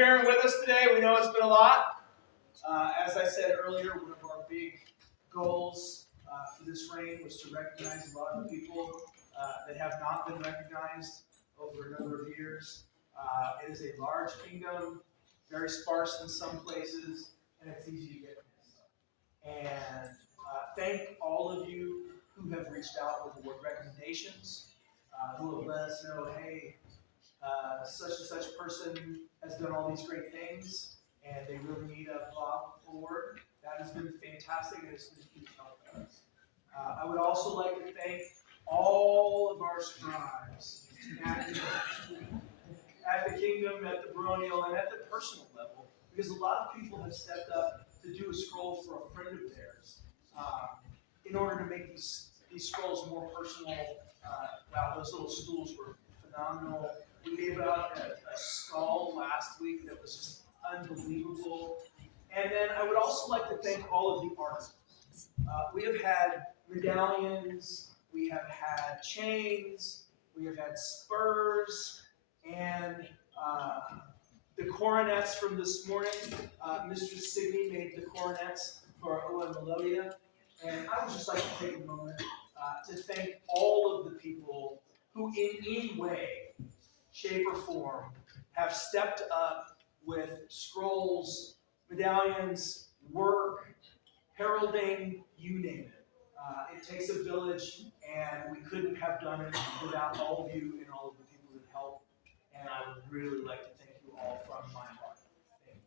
bearing with us today. We know it's been a lot. As I said earlier, one of our big goals for this reign was to recognize a lot of the people that have not been recognized over a number of years. It is a large kingdom, very sparse in some places, and it's easy to get missed. And thank all of you who have reached out with award recommendations, who have let us know, hey, such and such person has done all these great things, and they really need a Bob award. That has been fantastic, and it's been a huge help for us. I would also like to thank all of our scribes at the kingdom, at the baronial, and at the personal level, because a lot of people have stepped up to do a scroll for a friend of theirs in order to make these scrolls more personal. Wow, those little stools were phenomenal. We gave out a skull last week that was just unbelievable. And then I would also like to thank all of the artisans. We have had medallions, we have had chains, we have had spurs, and the coronets from this morning. Mistress Signey made the coronets for Ola and Melodia. And I would just like to take a moment to thank all of the people who in any way, shape, or form have stepped up with scrolls, medallions, work, heralding, you name it. It takes a village, and we couldn't have done it without all of you and all of the people that help. And I would really like to thank you all from my heart. Thank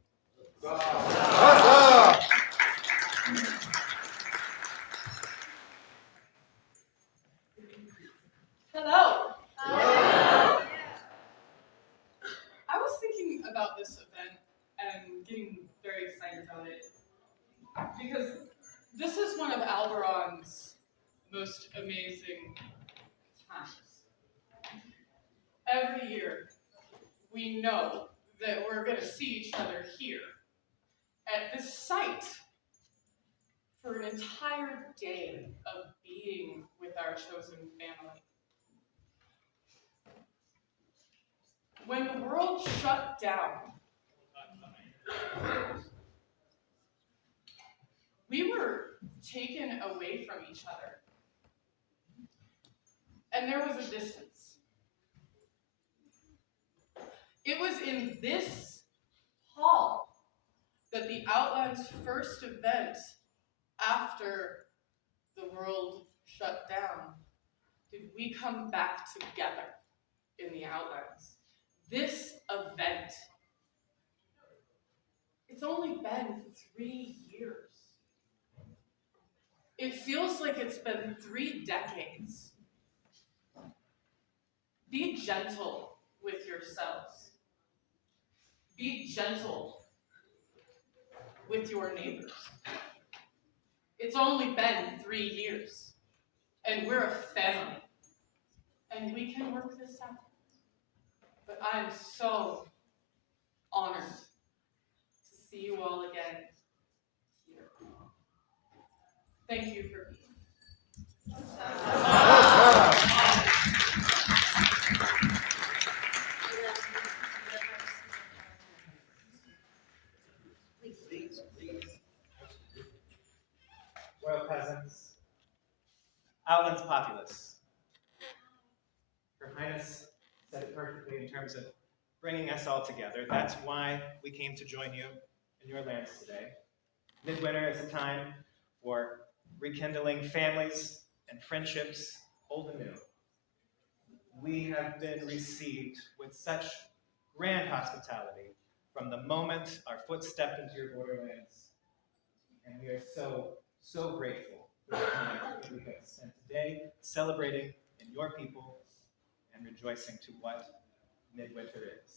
you. Hello. Hello. I was thinking about this event and getting very excited about it because this is one of al-Barran's most amazing times. Every year, we know that we're going to see each other here at this site for an entire day of being with our chosen family. When the world shut down, we were taken away from each other. And there was a distance. It was in this hall that the Outland's first event after the world shut down did we come back together in the Outlands. This event, it's only been 3 years. It feels like it's been 3 decades. Be gentle with yourselves. Be gentle with your neighbors. It's only been 3 years, and we're a family, and we can work this out. But I'm so honored to see you all again here. Thank you for being here. Royal presence, Outland's populace. Her Highness said it perfectly in terms of bringing us all together. That's why we came to join you in your lands today. Midwinter is a time for rekindling families and friendships, old and new. We have been received with such grand hospitality from the moment our foot stepped into your borderlands, and we are so grateful for the time that we have spent today celebrating in your people and rejoicing to what Midwinter is.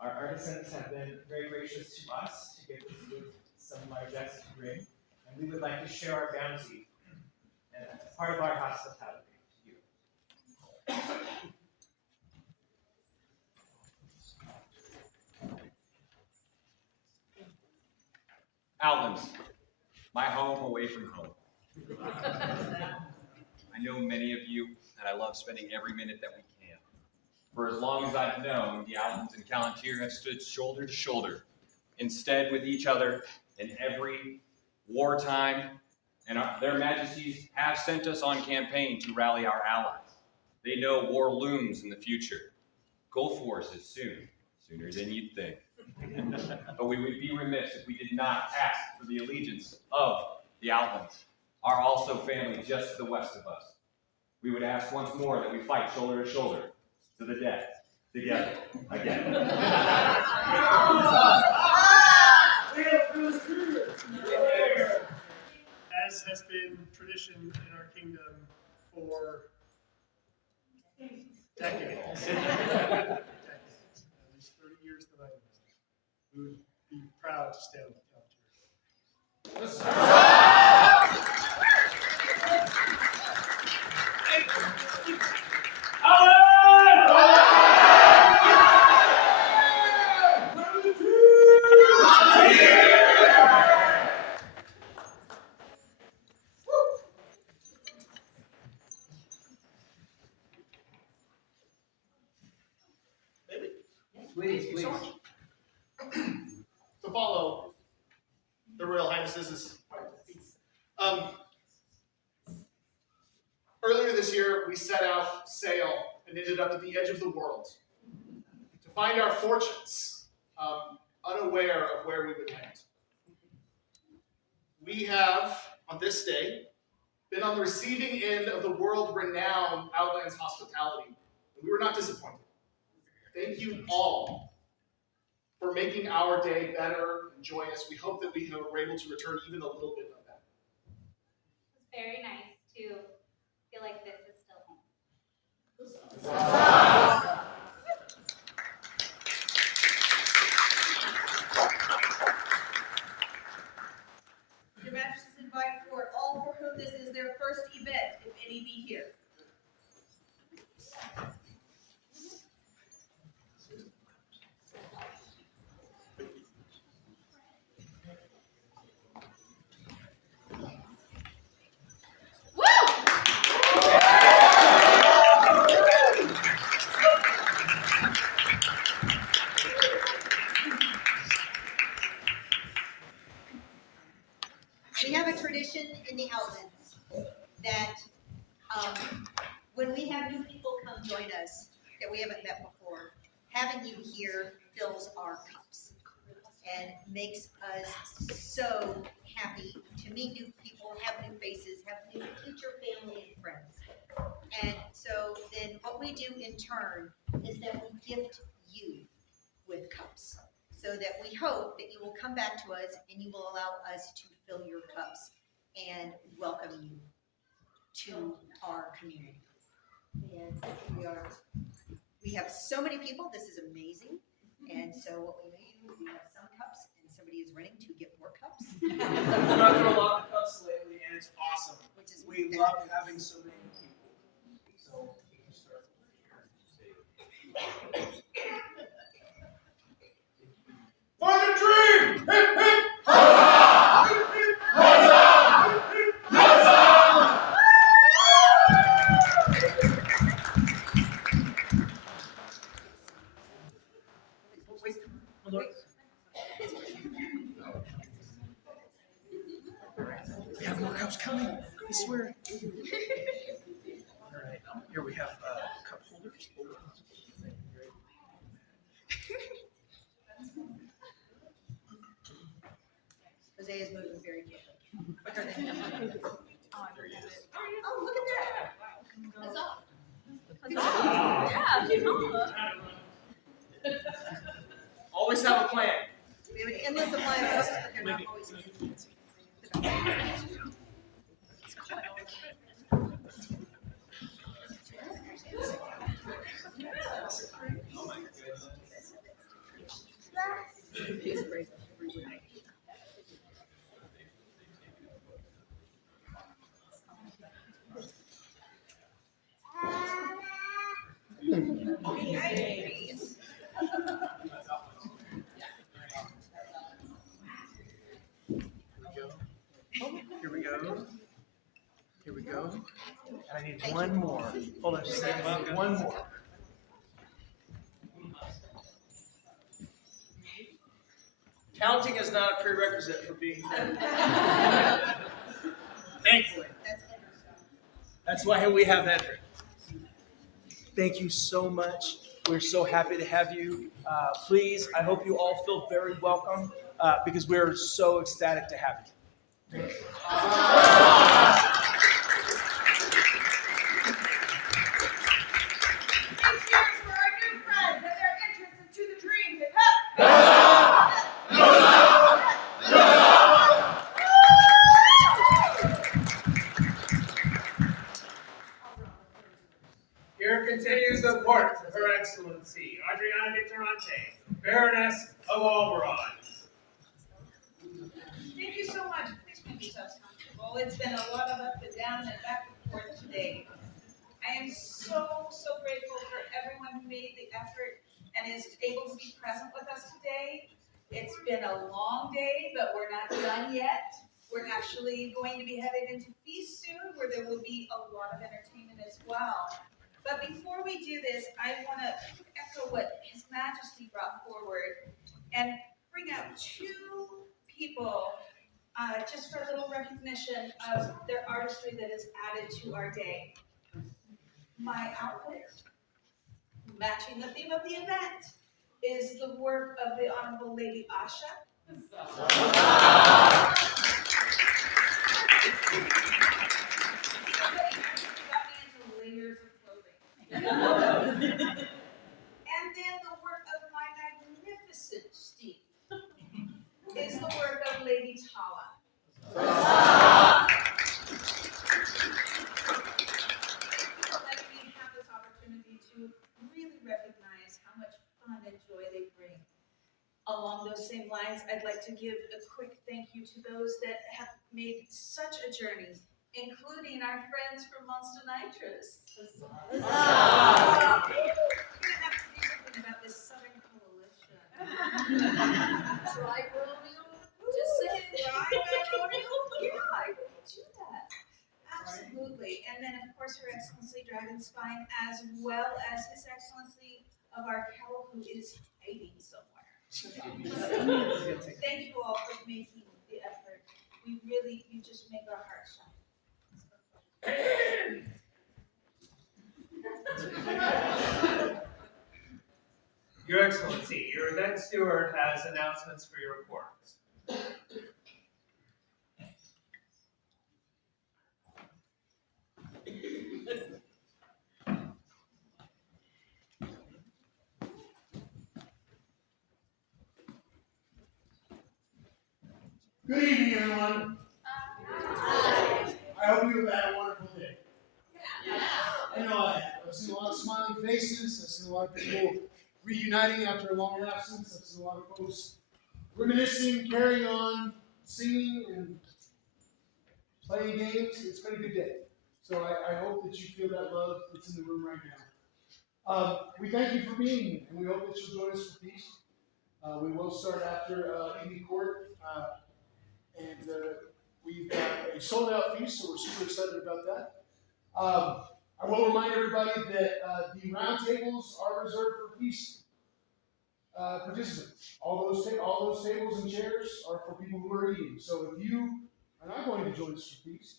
Our artisans have been very gracious to us to give us with some largesse to bring, and we would like to share our bounty as part of our hospitality to you. Outlands, my home away from home. I know many of you, and I love spending every minute that we can. For as long as I've known, the Outlands and Callantyr have stood shoulder to shoulder, instead with each other in every wartime, and their majesties have sent us on campaign to rally our allies. They know war looms in the future. Gulf Wars is soon, sooner than you'd think. But we would be remiss if we did not ask for the allegiance of the Outlands, our also family just to the west of us. We would ask once more that we fight shoulder to shoulder to the death, together, again. As has been tradition in our kingdom for decades. At least 30 years that I've been here. We would be proud to stand with the Please. To follow the Royal Highnesses' earlier this year, we set out sail and ended up at the edge of the world to find our fortunes, unaware of where we would land. We have, on this day, been on the receiving end of the world-renowned Outlands hospitality, and we were not disappointed. Thank you all for making our day better and joyous. We hope that we were able to return even a little bit of that. It's very nice to feel like this is still home. Your Majesty's invite for all for whom this is their first event, if any be here. We have a tradition in the Outlands that when we have new people come join us that we haven't met before, having you here fills our cups and makes us so happy to meet new people, have new faces, have new future family and friends. And so then what we do in turn is that we gift you with cups, so that we hope that you will come back to us and you will allow us to fill your cups and welcome you to our community. And we have so many people, this is amazing. And so what we do, we have some cups and somebody is running to get more cups. We've gone through a lot of cups lately, and it's awesome. Which is We love having so many people. So we can start from here. For the dream! Hip, hip, huzzah! Hip, hip, huzzah! Hip, hip, huzzah! We have more cups coming, I swear. All right, here we have cup holders. Jose is moving very quickly. Oh, look at that. Always have a plan. We have an endless supply of cups, but they're not always easy. Here we go. Here we go. I need one more. Hold on just a second. One more. Counting is not a prerequisite for being here. Thankfully. That's why we have Edric. Thank you so much. We're so happy to have you. Please, I hope you all feel very welcome because we're so ecstatic to have you. Here continues the court of Her Excellency, Adriana de Durante, Baroness of al-Barran. Thank you so much. Please make yourselves comfortable. It's been a lot of up and down and back and forth today. I am so grateful for everyone who made the effort and is able to be present with us today. It's been a long day, but we're not done yet. We're actually going to be headed into feast soon, where there will be a lot of entertainment as well. But before we do this, I want to echo what His Majesty brought forward and bring out two people just for a little recognition of their artistry that is added to our day. My outfit, matching the theme of the event, is the work of the Honorable Lady Asha. Layers of clothing. And then the work of my magnificent Steve is the work of Lady Tala. Let me have this opportunity to really recognize how much fun and joy they bring. Along those same lines, I'd like to give a quick thank you to those that have made such a journey, including our friends from Monster Nitrous. We're gonna have to do something about this Southern Coalition. Dry Romeo? Just say dry Romeo? Yeah, I could do that. Absolutely. And then, of course, Her Excellency Dragonspine, as well as His Excellency of our Kettle, who is hiding somewhere. Thank you all for making the effort. You just make our hearts shine. Your Excellency, your event steward has announcements for your reports. Good evening, everyone. I hope you have had a wonderful day. I know I have. I've seen a lot of smiling faces. I've seen a lot of people reuniting after a long absence. I've seen a lot of folks reminiscing, carrying on, singing, and playing games. It's been a good day. So I hope that you feel that love that's in the room right now. We thank you for being here, and we hope that you'll join us for feast. We will start after evening court. And we've got a sold-out feast, so we're super excited about that. I will remind everybody that the round tables are reserved for feast participants. All those tables and chairs are for people who are eating. So if you are not going to join us for feast,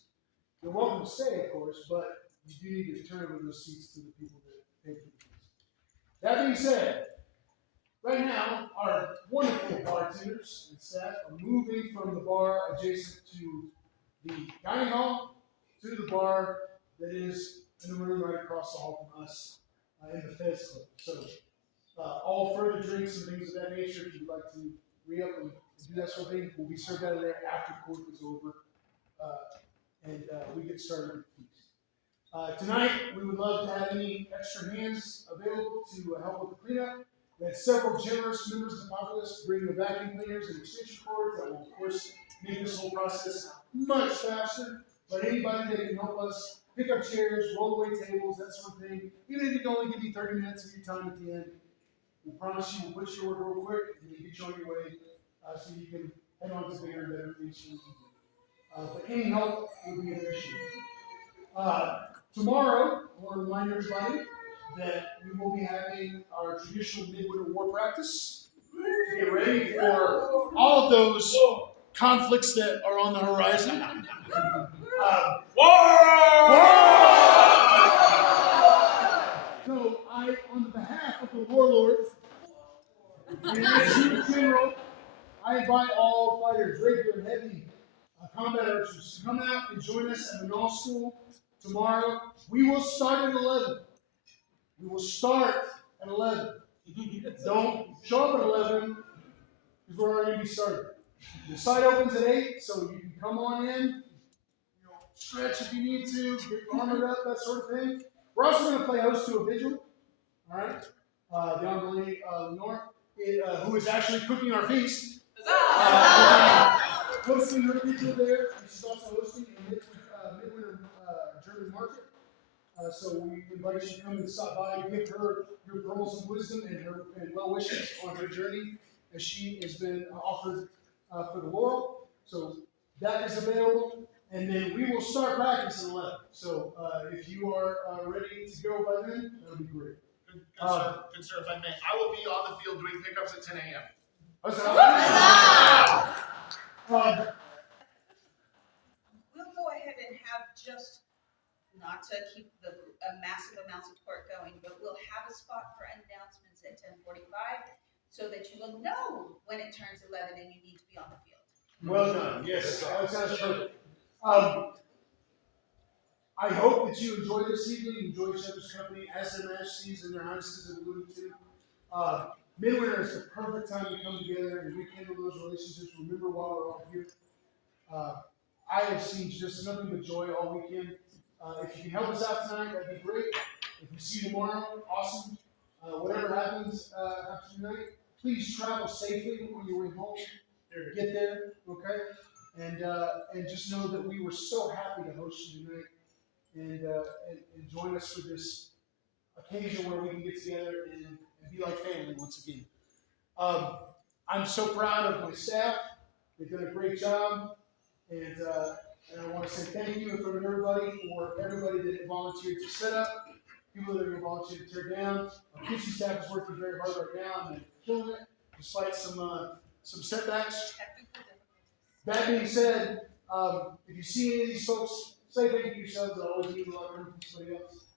you're welcome to stay, of course, but you do need to turn over those seats to the people that pay for the feast. That being said, right now, our wonderful bartenders and staff are moving from the bar adjacent to the dining hall to the bar that is in the room right across the hall from us in the Fez Club. So all further drinks and things of that nature, if you'd like to re-up and do that sort of thing, will be served out of there after court is over and we get started with the feast. Tonight, we would love to have any extra hands available to help with the cleanup. We had several generous members of the populace bring the vacuum cleaners and extension cords that will, of course, make this whole process much faster. But anybody that can help us pick up chairs, roll away tables, that sort of thing, even if you can only give you 30 minutes of your time at the end, we promise you we'll put you order real quick and we'll get you on your way so you can head on to bigger and better things for you. But any help would be appreciated. Tomorrow, I want to remind everybody that we will be having our traditional midwinter war practice. Get ready for all of those conflicts that are on the horizon. So I, on behalf of the warlords, and as your general, I invite all fighters, regular, heavy, combat archers to come out and join us at the Manal School tomorrow. We will start at 11. We will start at 11. Don't show up at 11 because we're already going to be started. The site opens at 8, so you can come on in, stretch if you need to, get armored up, that sort of thing. We're also going to play host to a vigil, all right? The Honorable Lenore, who is actually cooking our feast. Hosting her vigil there. She's also hosting a Midwinter German market. So we invite you to come and stop by and give her your pearls of wisdom and well wishes on her journey as she has been offered for the Laurel. So that is available. And then we will start practice at 11. So if you are ready to go by then, that would be great. Good sir, if I may, I will be on the field doing pickups at 10 a.m. We'll go ahead and have just, not to keep the massive amounts of court going, but we'll have a spot for announcements at 10:45 so that you will know when it turns 11 and you need to be on the field. Well done. Yes, that sounds perfect. I hope that you enjoy this evening, enjoy each other's company as their majesties and their highnesses have alluded to. Midwinter is the perfect time to come together and rekindle those relationships. Remember while we're all here. I have seen just nothing but joy all weekend. If you can help us out tonight, that'd be great. If you see you tomorrow, awesome. Whatever happens after tonight, please travel safely on your way home. Get there, okay? And just know that we were so happy to host you tonight and join us for this occasion where we can get together and be like family once again. I'm so proud of my staff. They've done a great job. And I want to say thank you from everybody that volunteered to set up, people that are going to volunteer to tear down. Our kitchen staff is working very hard right now and they're killing it despite some setbacks. That being said, if you see any of these folks, say thank you to yourselves. It always means a lot of room for somebody else.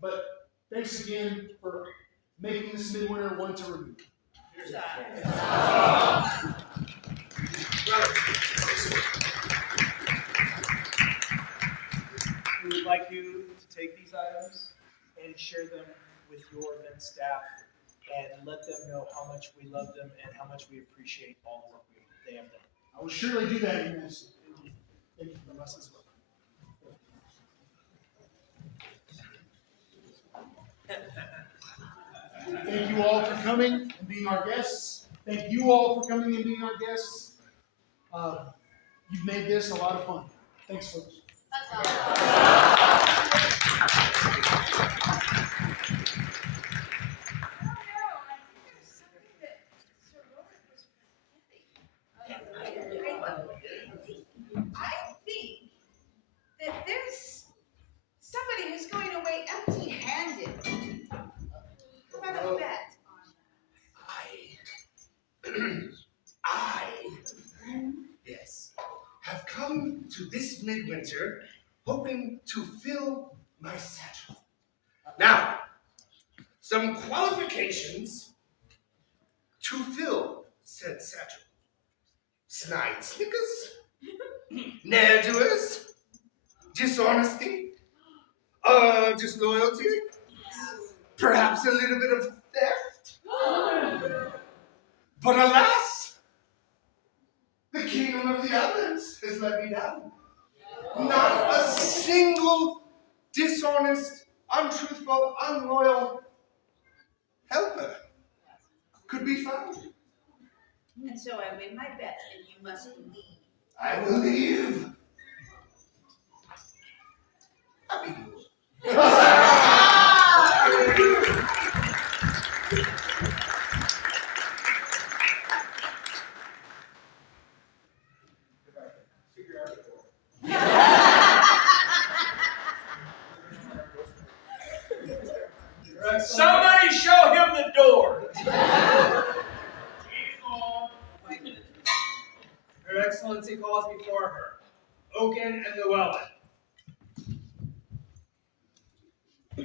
But thanks again for making this Midwinter one to remember. We would like you to take these items and share them with your event staff and let them know how much we love them and how much we appreciate all the work they have done. I will surely do that in this. Thank you from us as well. Thank you all for coming and being our guests. Thank you all for coming and being our guests. You've made this a lot of fun. Thanks, folks. I think that there's somebody who's going away empty-handed. How about a bet? I, yes, have come to this Midwinter hoping to fill my satchel. Now, some qualifications to fill said satchel. Snide snickers, ne'er-doers, dishonesty, disloyalty, perhaps a little bit of theft. But alas, the kingdom of the others has let me down. Not a single dishonest, untruthful, unloyal helper could be found. And so I win my bet, and you must leave. I will leave. Happy Somebody show him the door. Excellency calls before her, Oaken and Llewellyn. I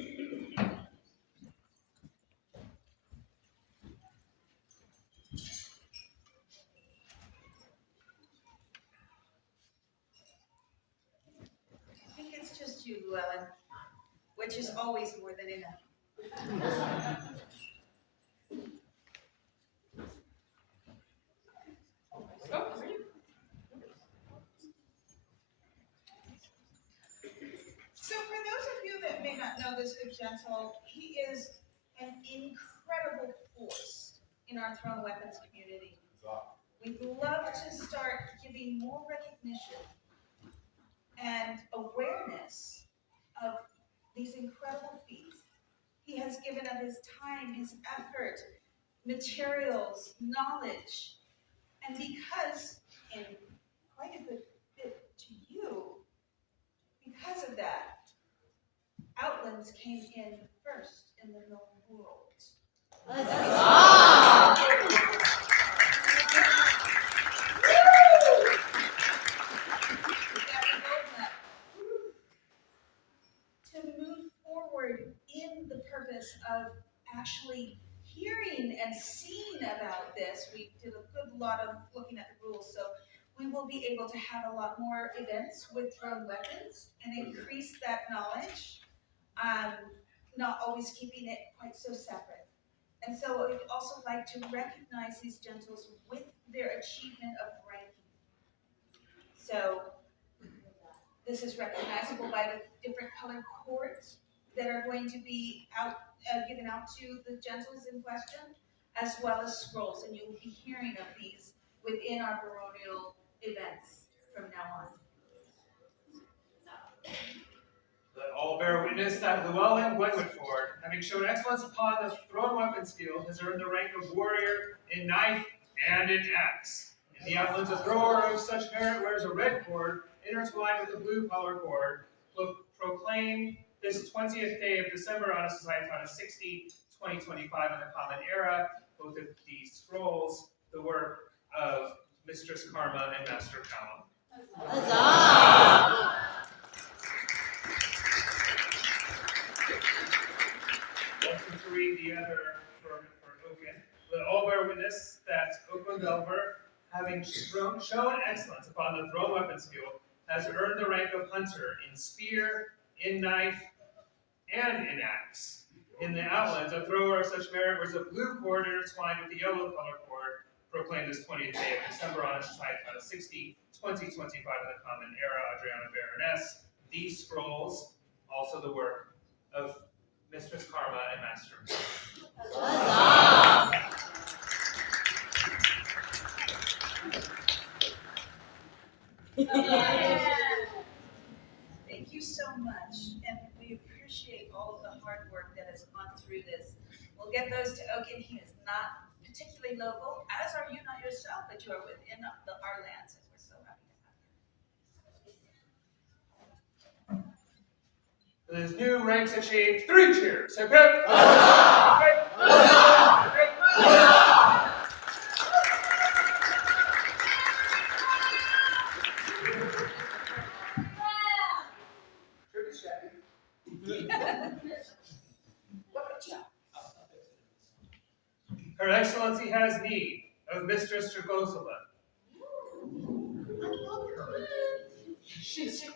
think it's just you, Llewellyn, which is always more than enough. So for those of you that may not know this good gentle, he is an incredible force in our thrown weapons community. We'd love to start giving more recognition and awareness of these incredible feats. He has given of his time, his effort, materials, knowledge, and because, in quite a good bit to you, because of that, Outlands came in first in the known world. To move forward in the purpose of actually hearing and seeing about this, we did a good lot of looking at the rules, so we will be able to have a lot more events with thrown weapons and increase that knowledge. Not always keeping it quite so separate. And so we'd also like to recognize these gentles with their achievement of ranking. So this is recognizable by the different colored cords that are going to be given out to the gentles in question, as well as scrolls. And you'll be hearing of these within our baronial events from now on. Let all bear witness that Llewellyn Gwenwoodford, having shown excellence upon the thrown weapons field, has earned the rank of warrior in knife and in axe. In the Outlands, a thrower of such merit wears a red cord intertwined with a blue collar cord, proclaimed this 20th day of December on a society on a 2025 in the Common Era, both of these scrolls, the work of Mistress Karma and Master Callum. Huzzah! Welcome to read the other for Oaken. Let all bear witness that Oaken Delver, having shown excellence upon the thrown weapons field, has earned the rank of hunter in spear, in knife, and in axe. In the Outlands, a thrower of such merit wears a blue cord intertwined with the yellow color cord, proclaimed this 20th day of December on a society on a 2025 in the Common Era, Adriana Baroness. These scrolls, also the work of Mistress Karma and Master. Thank you so much, and we appreciate all of the hard work that has gone through this. We'll get those to Oaken. He is not particularly local, as are you not yourself, but you are within our lands, and we're so happy to have you. For his new ranks achieved, 3 cheers. Hip hip! Huzzah! Hip hip! Huzzah! Hip hip! Huzzah! Her Excellency has need of Mistress Dragosula. She's great.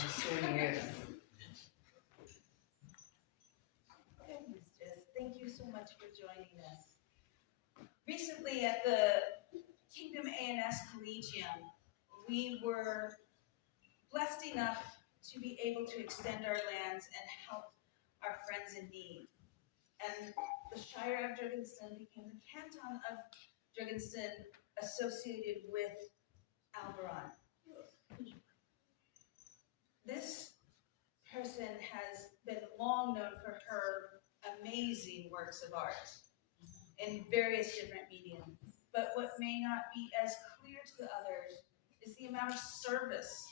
I'm standing in. Thank you so much for joining us. Recently at the Kingdom A&S Collegium, we were blessed enough to be able to extend our lands and help our friends in need. And the Shire of Jurgenston became the Canton of Jurgenston associated with al-Barran. This person has been long known for her amazing works of art. in various different media. But what may not be as clear to others is the amount of service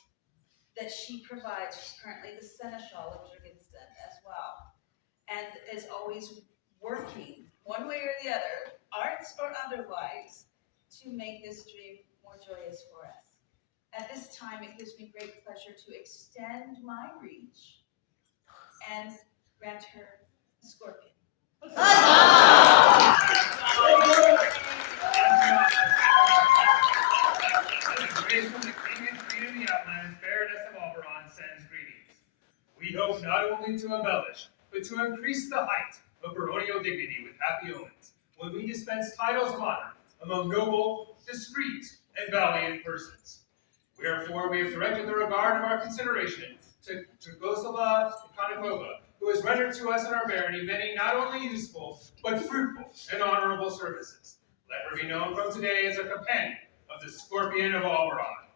that she provides. She's currently the Seneschal of Jurgenston as well, and is always working, one way or the other, arts or otherwise, to make this dream more joyous for us. At this time, it gives me great pleasure to extend my reach and grant her a scorpion. Grace from the King and Queen of the Outlands, Baroness of Albuquerque sends greetings. We hope not only to embellish, but to increase the height of baronial dignity with happy omens when we dispense titles of honor among noble, discreet, and valiant persons. Wherefore, we have directed the regard of our consideration to Gosala Kanakova, who has rendered to us in our barony many not only useful, but fruitful and honorable services. Let her be known from today as a companion of the Scorpion of Albuquerque.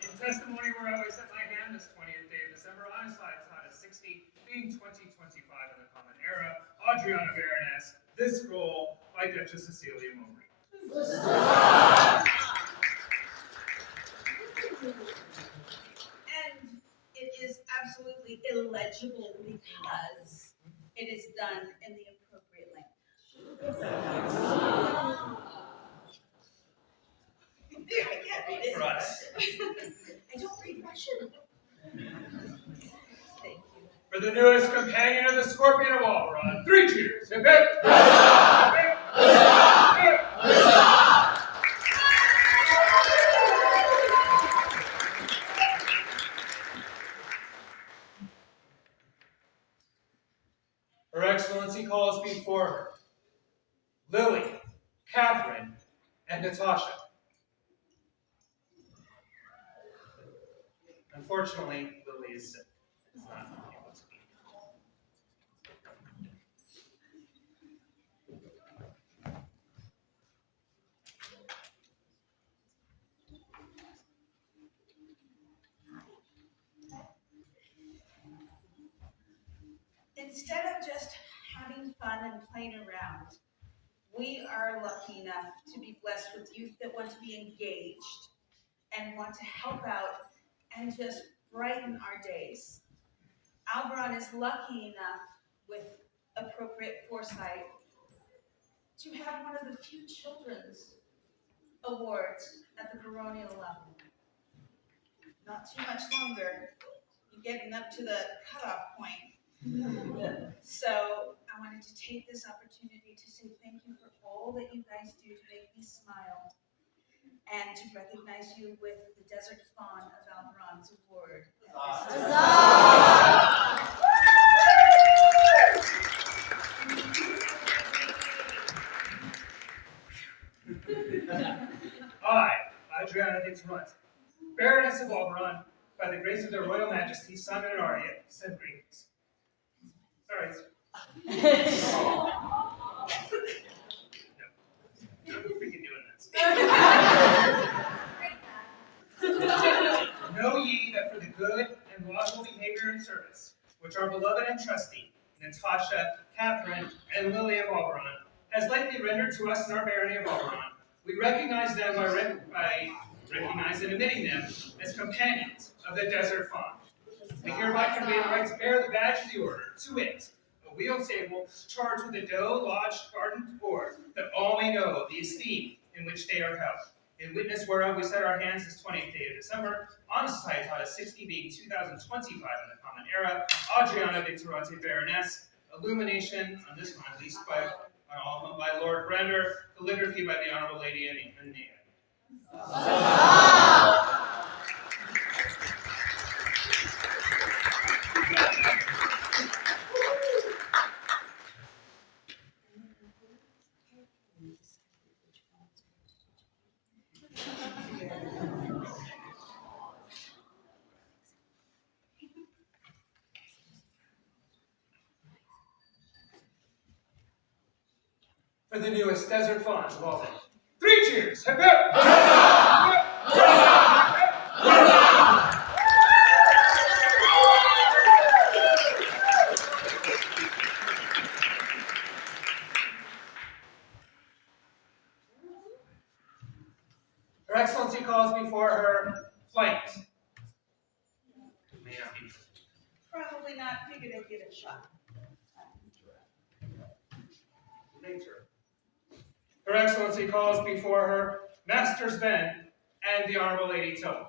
In testimony whereof I set my hand this 20th day of December on a slide of 60, being 2025 in the common era, Adriana Baroness, this scroll by Duchess Cecilia Mowbray. And it is absolutely illegible because it is done in the appropriate language. I can't read it. For us. I don't read Russian. Thank you. For the newest companion of the Scorpion of Albuquerque, 3 cheers! Hip hip! Hip hip! Hip hip! Her Excellency calls before her Lily, Catherine, and Natasha. Unfortunately, Lily is sick. Is not able to be. Instead of just having fun and playing around, we are lucky enough to be blessed with youth that want to be engaged and want to help out and just brighten our days. Albuquerque is lucky enough with appropriate foresight to have one of the few children's awards at the baronial level. Not too much longer, you're getting up to the cutoff point. So I wanted to take this opportunity to say thank you for all that you guys do to make me smile, and to recognize you with the Desert Fawn of Albuquerque's award. I, Adriana de Toronto, Baroness of Albuquerque, by the grace of their Royal Majesty, Simon and Arya, send greetings. Sorry. No, I'm freaking doing this. Know ye that for the good and laudable behavior and service, which our beloved and trusty Natasha, Catherine, and Lily of Albuquerque has lately rendered to us in our barony of Albuquerque, we recognize them by recognizing and admitting them as companions of the Desert Fawn. We hereby convey the right to bear the badge of the order, to wit, a wheeled table charged with a doe, lodged, garden, board, that all may know the esteem in which they are held. In witness whereof we set our hands this 20th day of December, on a society taught as 60 being 2025 in the common era, Adriana de Toronto Baroness, illumination on this one at least by Lord Brender, calligraphy by the Honorable Lady Anita. For the newest Desert Fawns of all. 3 cheers! Hip hip! Hip hip! calls before her flight. May not be. Probably not. Figured I'd give it a shot. Later. Her Excellency calls before her Master Sven and the Honorable Lady Tilla.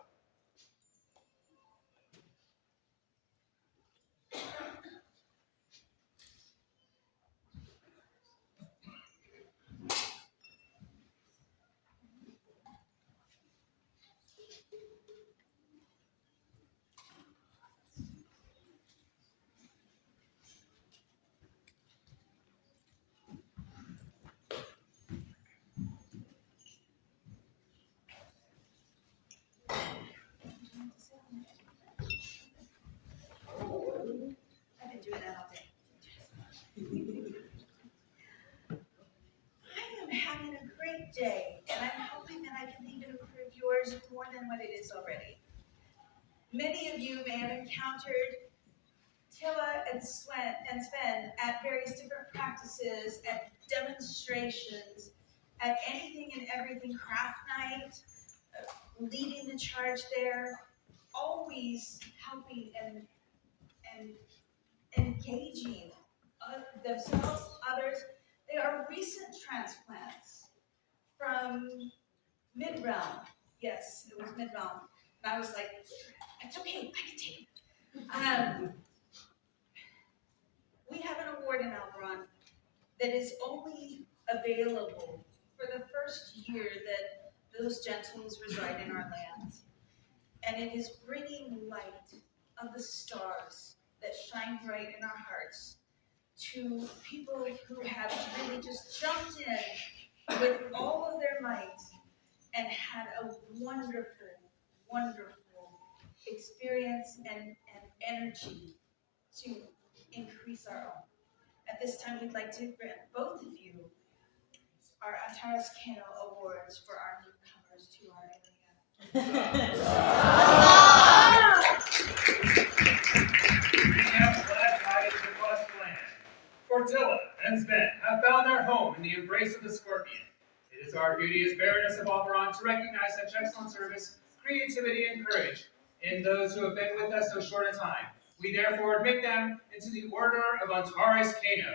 I've been doing that all day. I am having a great day, and I'm hoping that I can even improve yours more than what it is already. Many of you may have encountered Tilla and Sven at various different practices, at demonstrations, at anything and everything craft night, leading the charge there, always helping and engaging themselves, others. They are recent transplants from Mid-Realm. Yes, it was Mid-Realm. And I was like, it's okay, I can take it. We have an award in al-Barran that is only available for the first year that those gentles reside in our lands. And it is bringing light of the stars that shine bright in our hearts to people who have really just jumped in with all of their might and had a wonderful, wonderful experience and energy to increase our own. At this time, we'd like to grant both of you our Antares Kano Awards for our newcomers to our area. Bringing up glad tidings across the land. For Tilla and Sven have found their home in the embrace of the scorpion. It is our duty as Baroness of al-Barran to recognize such excellent service, creativity, and courage in those who have been with us so short a time. We therefore admit them into the Order of Antares Kano.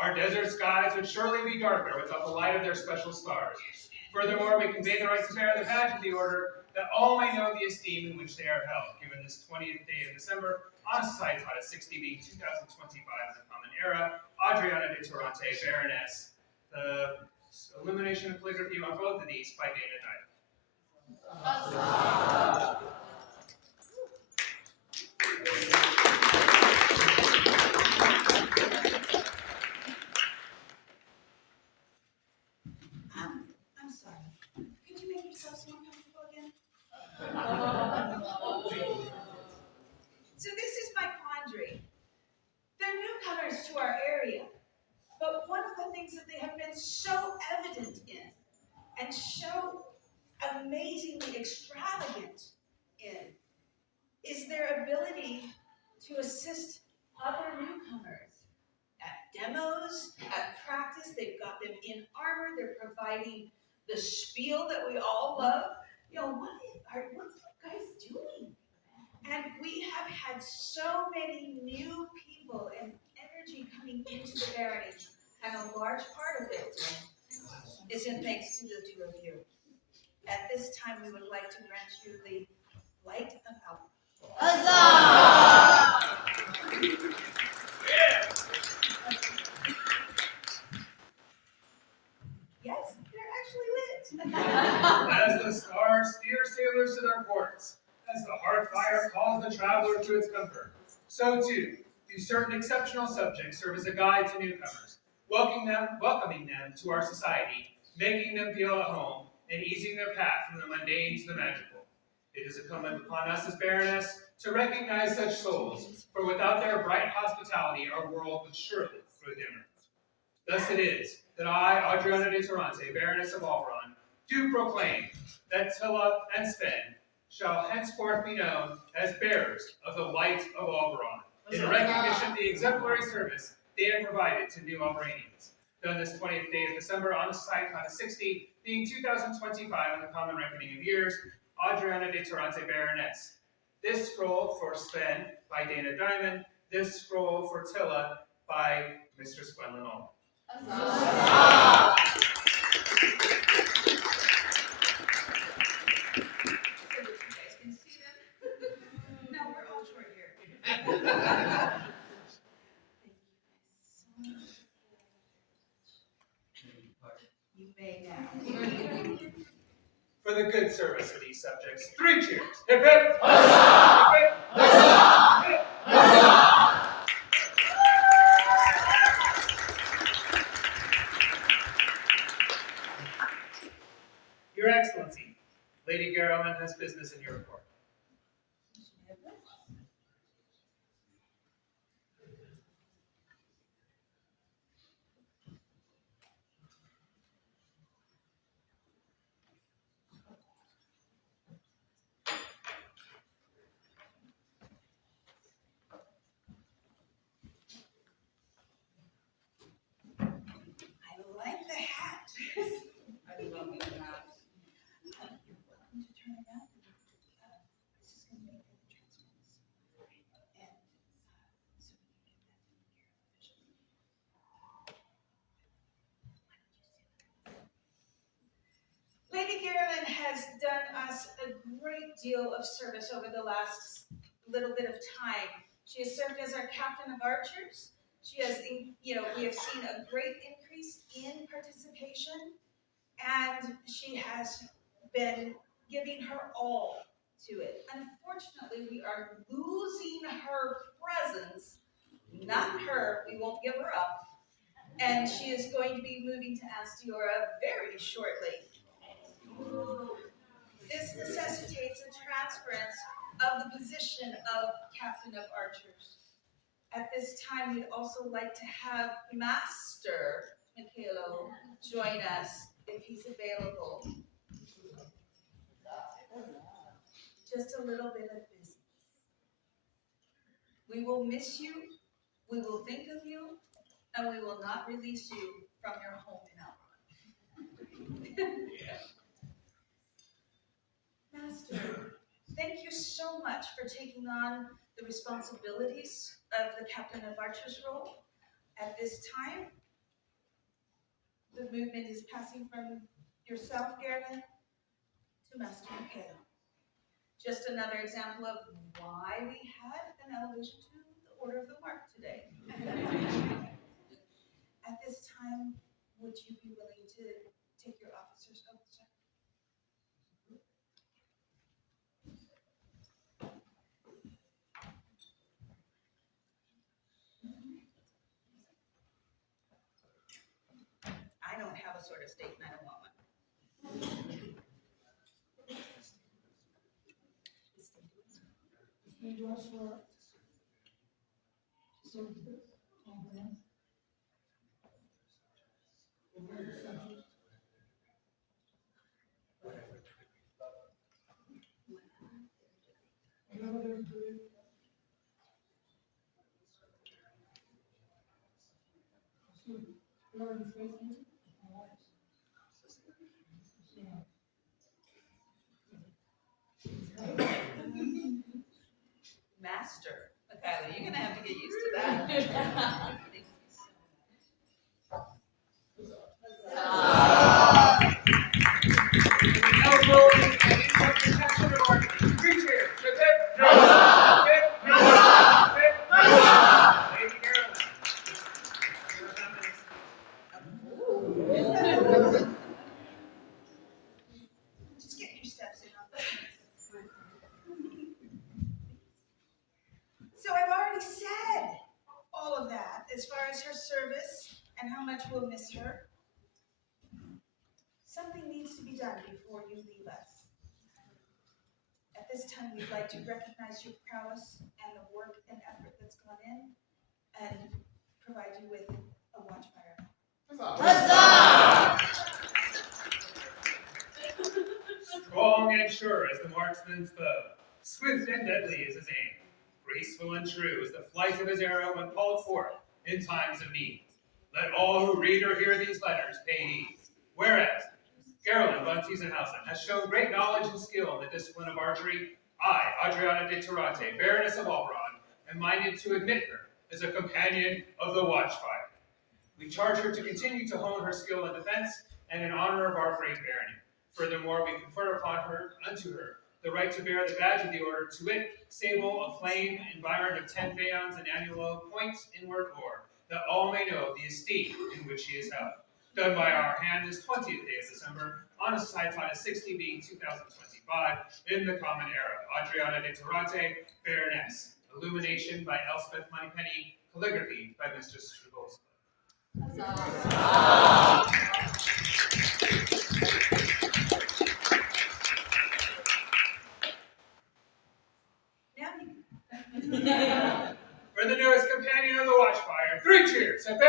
Our desert skies would surely be darker without the light of their special stars. Furthermore, we convey the right to bear the badge of the order, that all may know the esteem in which they are held, given this 20th day of December, on a site out of 60 being 2025 in the Common Era, Adriana de Torrente, Baroness. The illumination and calligraphy on both of these by Dana Knight. I'm sorry. Could you make yourselves more comfortable again? So this is my quandary. They're newcomers to our area, but one of the things that they have been so evident in and so amazingly extravagant in is their ability to assist other newcomers at demos, at practice. They've got them in armor. They're providing the spiel that we all love. You know, what are you guys doing? And we have had so many new people and energy coming into the barony, and a large part of it is in thanks to the two of you. At this time, we would like to grant you the light of Albuquerque. Huzzah! Yes, they're actually lit. As the stars steer sailors to their ports, as the hearth fire calls the traveler to its comfort, so too do certain exceptional subjects serve as a guide to newcomers, welcoming them to our society, making them feel at home, and easing their path from the mundane to the magical. It is incumbent upon us as Baroness to recognize such souls, for without their bright hospitality, our world would surely grow dimmer. Thus it is that I, Adriana de Torrente, Baroness of al-Barran, do proclaim that Tilla and Sven shall henceforth be known as bearers of the light of al-Barran, in recognition of the exemplary service they have provided to new Albaranians. Done this 20th day of December on a site out of 60, being 2025 in the common reckoning of years, Adriana de Torrente Baroness. This scroll for Sven by Dana Diamond. This scroll for Tilla by Mistress Gwendolyn Olin. So that you guys can see them. No, we're all short here. Thank you guys so much. You may now. For the good service of these subjects, 3 cheers. Hip hip! Huzzah! Hip hip! Huzzah! Hip! Huzzah! Your Excellency, Lady Garrowman has business in your report. I like the hat. I love the hat. You're welcome to turn it out. This is going to make the transference. And so we can get that taken care of officially. Lady Garland has done us a great deal of service over the last little bit of time. She has served as our captain of archers. She has, we have seen a great increase in participation, and she has been giving her all to it. Unfortunately, we are losing her presence. Not her, we won't give her up. And she is going to be moving to Astiora very shortly. This necessitates a transference of the position of Captain of Archers. At this time, we'd also like to have Master Michaelo join us if he's available. Just a little bit of business. We will miss you, we will think of you, and we will not release you from your home in Albuquerque. Master, thank you so much for taking on the responsibilities of the Captain of Archers role. At this time, the movement is passing from yourself, Garrett, to Master Michaela. Just another example of why we had an elevation to the Order of the Mark today. At this time, would you be willing to take your officer's oath, sir? I don't have a sort of stake and I don't want one. Master, Michaela, you're gonna have to get used to that. Thank you Just get your steps in on that. So I've already said all of that as far as her service and how much we'll miss her. Something needs to be done before you leave us. At this time, we'd like to recognize your prowess and the work and effort that's gone in and provide you with a watchfire. Huzzah! Strong and sure as the marksman's bow, swift and deadly is his aim, graceful and true is the flight of his arrow when called forth in times of need. Let all who read or hear these letters pay heed. Whereas, Carolyn von Tiesenhausen has shown great knowledge and skill in the discipline of archery. I, Adriana de Tarante, Baroness of Albuquerque, am minded to admit her as a companion of the Watchfire. We charge her to continue to hone her skill in defense and in honor of our great barony. Furthermore, we confer upon her, unto her, the right to bear the badge of the order, to wit, sable of flame, environed of 10 veons and annual points inward or, that all may know the esteem in which she is held. Done by our hand this 20th day of December, on a societat of 60 being 2025, in the common era. Adriana de Tarante, Baroness. Illumination by Elspeth Moneypenny. Calligraphy by Mr. Scribbles. For the newest companion of the Watchfire, 3 cheers! Hip hip!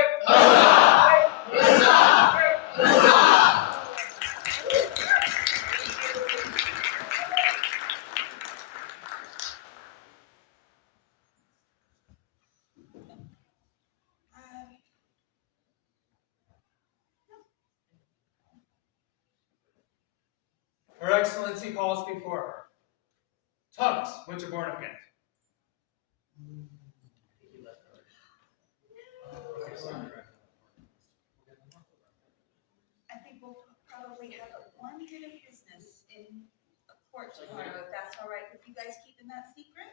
Her Excellency calls before her. Thomas, Winterborn of Kent. I think we'll probably have one bit of business in court tomorrow, if that's all right with you guys keeping that secret?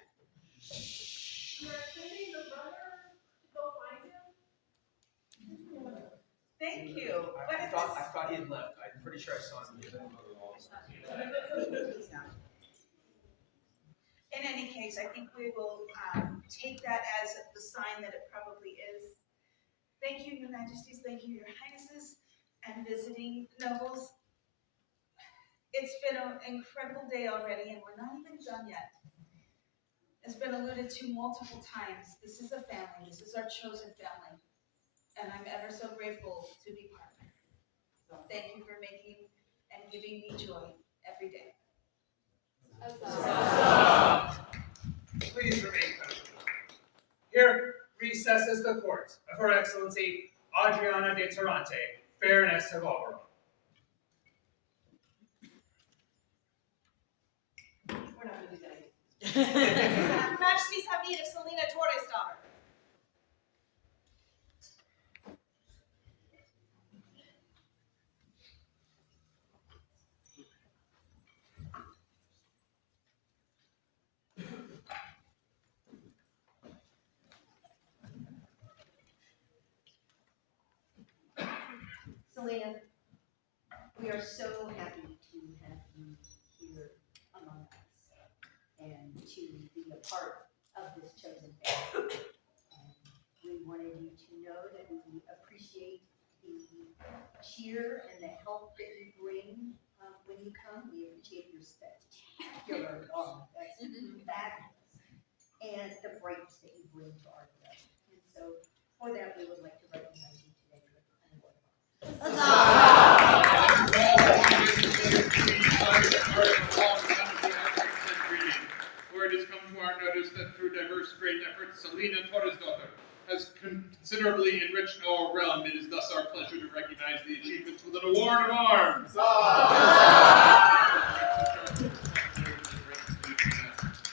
You're sending the runner to go find him? Thank you. What is I this? thought he had left. I'm pretty sure I saw him. In any case, I think we will take that as the sign that it probably is. Thank you, Your Majesties, thank you, Your Highnesses, and visiting nobles. It's been an incredible day already, and we're not even done yet. It's been alluded to multiple times. This is a family. This is our chosen family. And I'm ever so grateful to be part of it. So thank you for making and giving me joy every day. Please remain comfortable. Here recesses the court of Her Excellency Adriana de Tarante, Baroness of Albuquerque. We're not going to do that. Majesties have need of Selena Torres' daughter. Selena, we are so happy to have you here among us and to be a part of this chosen family. And we wanted you to know that we appreciate the cheer and the help that you bring when you come. We appreciate your spectacular garb. That's fabulous. And the brightness that you bring to our day. And so for that, we would like to recognize you today with an award. For it has come to our notice that through diverse great efforts, Selena Torres' daughter has considerably enriched our realm. It is thus our pleasure to recognize the achievements with an award of arms.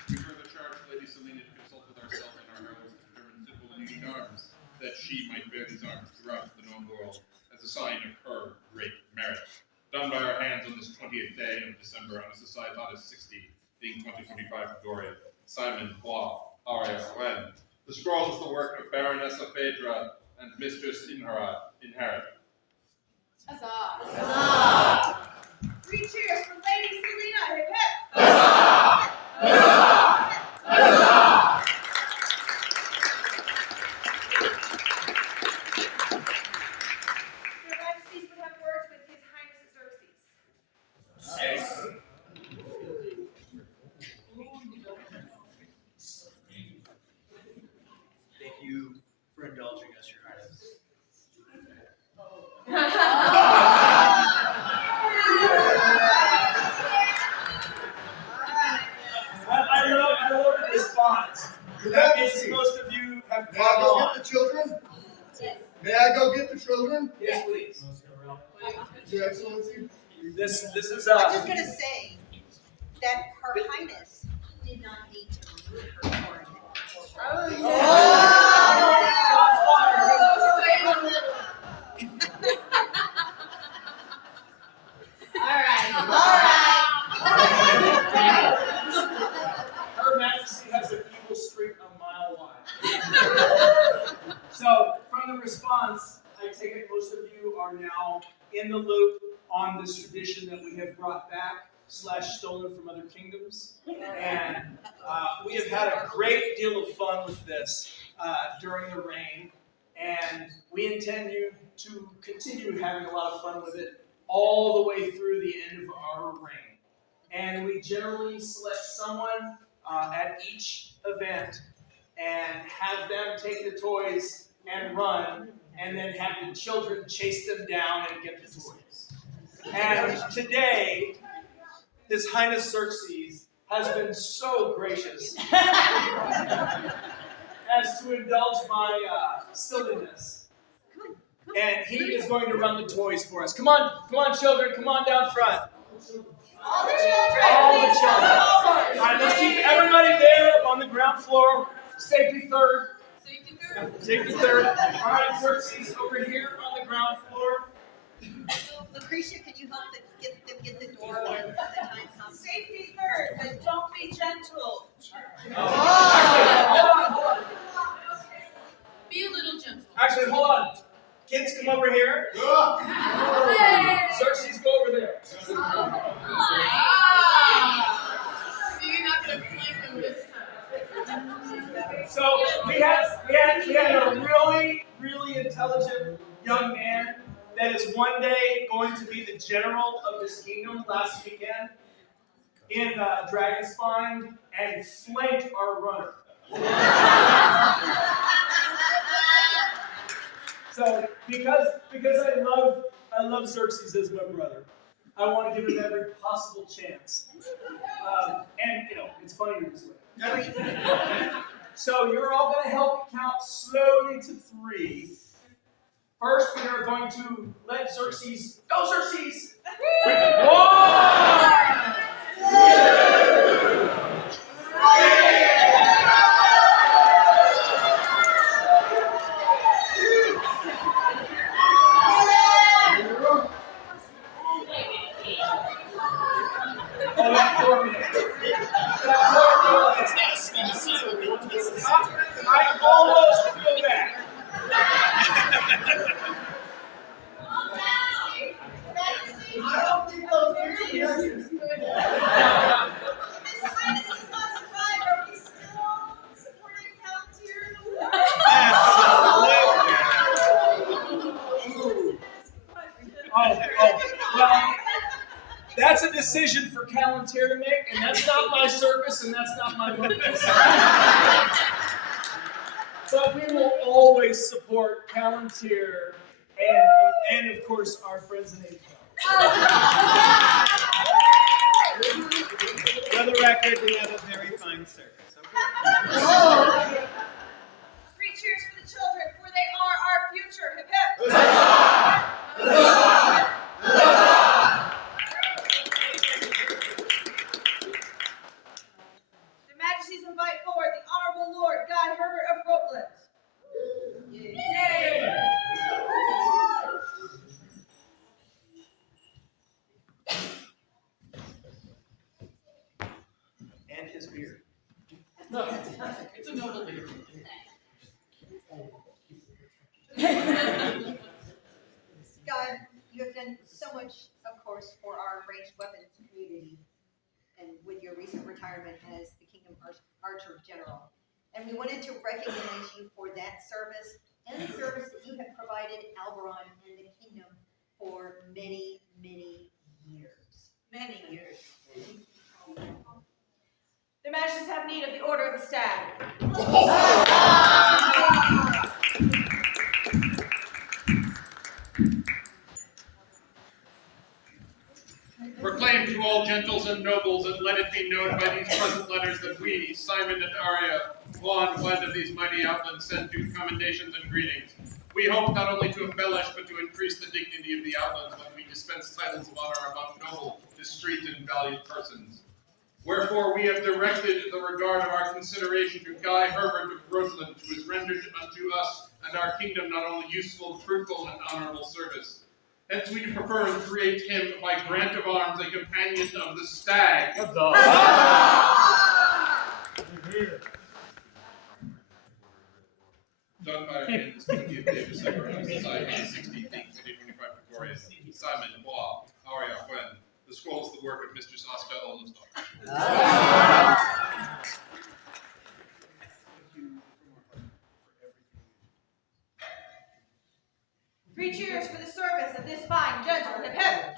We further charge Lady Selena to consult with ourselves and our heralds to determine suitable and unique arms, that she might bear these arms throughout the known world as a sign of her great merit. Done by our hands on this 20th day of December on a societat of 60, being 2025 Gloria, Simon, Bois, Aria, Wen. The scroll is the work of Baroness of Phaedra and Mistress Inherit. Huzzah! 3 cheers for Lady Selena. Hip hip. Your Majesties would have words with His Highness Xerxes. Thank you for indulging us, Your Highness. I love the response. That means most of you have May I go get the children? May I go get the children? Yes, please. Your Excellency? This is I'm just gonna say that Her Highness did not need to remove her coronet. Her Majesty has an evil streak a mile wide. So, from the response, I take it most of you are now in the loop on this tradition that we have brought back / stolen from other kingdoms. And we have had a great deal of fun with this during the reign. And we intend you to continue having a lot of fun with it all the way through the end of our reign. And we generally select someone at each event and have them take the toys and run, and then have the children chase them down and get the toys. And today, His Highness Xerxes has been so gracious as to indulge my silliness. And he is going to run the toys for us. Come on, children, come on down front. All the children. All the children. All right, let's keep everybody there on the ground floor. Safety third. Safety third. All right, Xerxes over here on the ground floor. Lucretia, can you help them get the door when the time comes? Safety third, but don't be gentle. Be a little gentle. Actually, hold on. Kids, come over here. Xerxes, go over there. So you're not gonna flank them this time. So we had a really, really intelligent young man that is one day going to be the general of this kingdom last weekend in Dragon Spine and flanked our runner. So because I love Xerxes as my brother, I want to give him every possible chance. And it's funnier this way. So you're all going to help me count slowly to 3. First, we are going to let Xerxes go. Xerxes! 1, 2, 3. I almost feel bad. I don't think those are Well, that's a decision for Palantir to make, and that's not my circus, and that's not my movies. But we will always support Palantir and of course, our friends in April. For the record, we have a very fine circus. Okay? 3 cheers for the children, for they are our future. Hip hip. Their Majesties invite forward the Honorable Lord God Herbert of Rutland. Yay! And his beard. No, it's a noble beard. God, you have done so much, of course, for our ranged weapons community, and with your recent retirement as the Kingdom Archer General. And we wanted to recognize you for that service and the service that you have provided Al-Barran and the kingdom for many, many years. Many years. Their Majesties have need of the Order of the Stag. Proclaim to all gentles and nobles, and let it be known by these present letters that we, Simon and Arya, Juan, one of these mighty outlands, send you commendations and greetings. We hope not only to embellish, but to increase the dignity of the Outlands when we dispense titles of honor among noble, discreet, and valued persons. Wherefore we have directed the regard of our consideration to Guy Herbert of Roseland, who has rendered unto us and our kingdom not only useful, fruitful, and honorable service. Hence we prefer to create him by grant of arms a companion of the stag. Done by our hands, 20th day of December, Society, 16th, 2025, Gregorian. Simon, Bois, Aria, Gwen. The scroll is the work of Mistress Oscar Olmsdorf. Three cheers for the service of this fine gentle hip hip.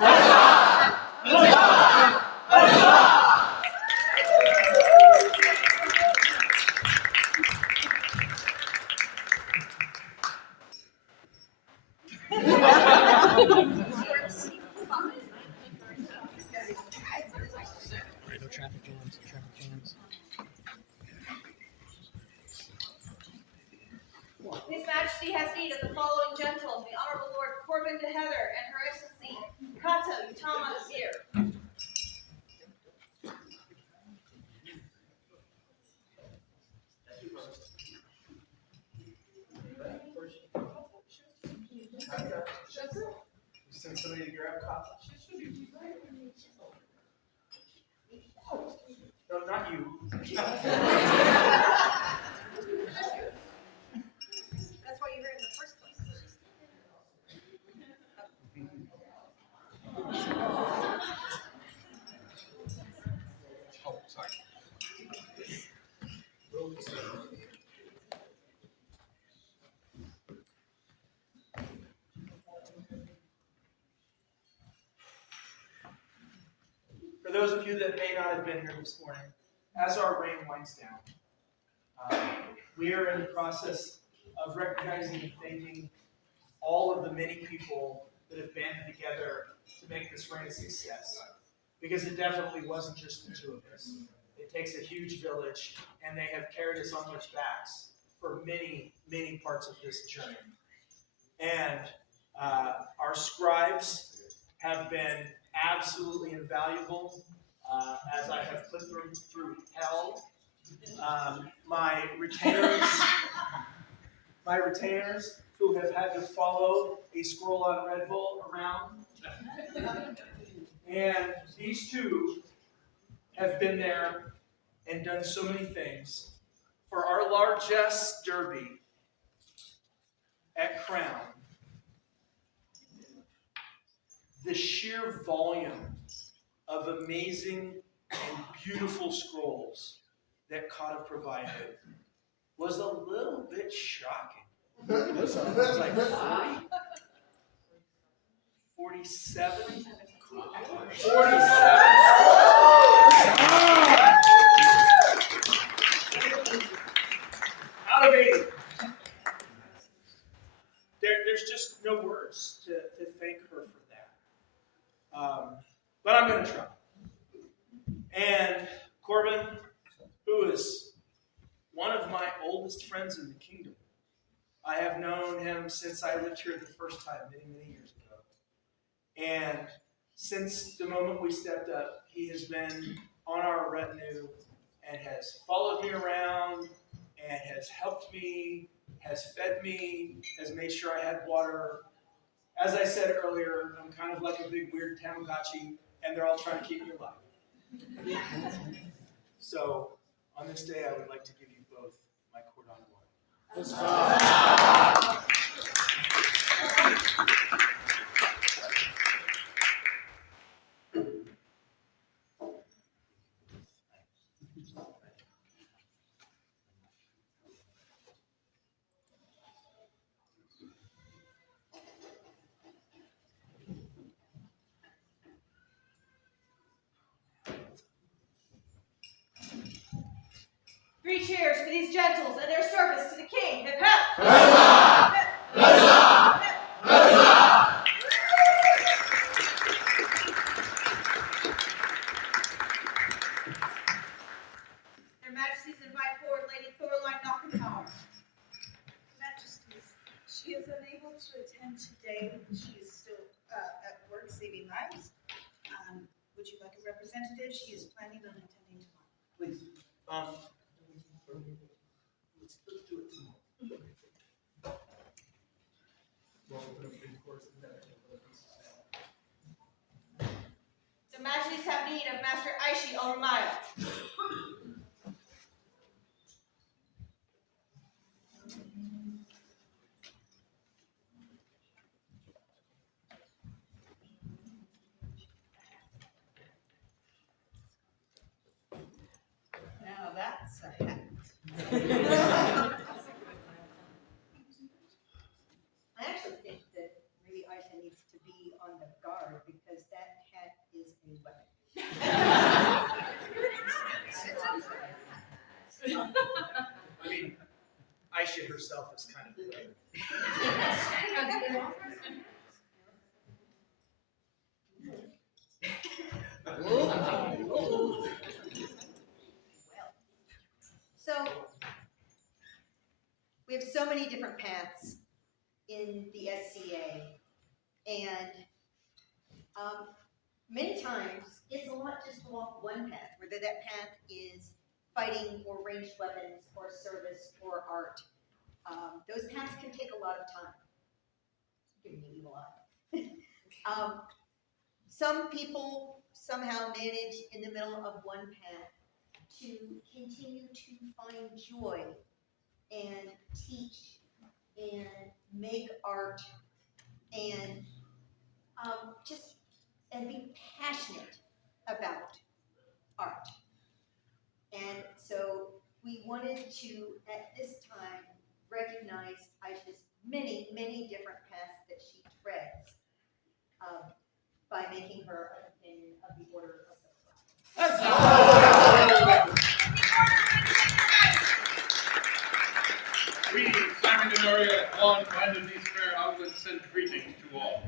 No traffic jams, His Majesty has need of the following gentles, the Honorable Lord Corbin de Heather and Her Excellency Kato Utama Azir. Send somebody to grab coffee. No, not you. That's why you're here in the first place. Oh, sorry. For those of you that may not have been here this morning, as our rain winds down, we are in the process of recognizing and thanking all of the many people that have banded together to make this rain a success. Because it definitely wasn't just the two of us. It takes a huge village, and they have carried us on their backs for many, many parts of this journey. And our scribes have been absolutely invaluable as I have put them through hell. My retainers who have had to follow a scroll on Red Bull around. And these two have been there and done so many things. For our largesse derby at Crown, the sheer volume of amazing and beautiful scrolls that Kata provided was a little bit shocking. It was like 40, 47, 47 out of 80. There's just no words to thank her for that. But I'm going to try. And Corbin, who is one of my oldest friends in the kingdom, I have known him since I lived here the first time, many, many years ago. And since the moment we stepped up, he has been on our retinue and has followed me around and has helped me, has fed me, has made sure I had water. As I said earlier, I'm kind of like a big weird Tamagotchi, and they're all trying to keep me alive. So, on this day, I would like to give you both my cordon bleu. Three cheers for these gentles and their service to the king. Hip hip! Huzzah! Huzzah! Huzzah! Their Majesties invite forward Lady Thorline Knockenhauer. Majesties, she is unable able to attend today. She is still at work saving lives. Would you like a representative? She is planning on attending tomorrow. Please. Let's do it tomorrow. The Majlis have need of Master Aishi Oromaya. Now that's a hat. I actually think that maybe Aisha needs to be on the guard because that hat is a weapon. I mean, Aisha herself is kind of weird. So, we have so many different paths in the SCA, and many times it's a lot just to walk one path, whether that path is fighting or ranged weapons or service or art. Those paths can take a lot of time. Giving me evil eye. Some people somehow manage in the middle of one path to continue to find joy and teach and make art and and be passionate about art. And so we wanted to, at this time, recognize Aisha's many, many different paths that she treads by making her a companion of the Order of Greetings, Simon Denoria, long friend of these fair outlets, send greetings to all.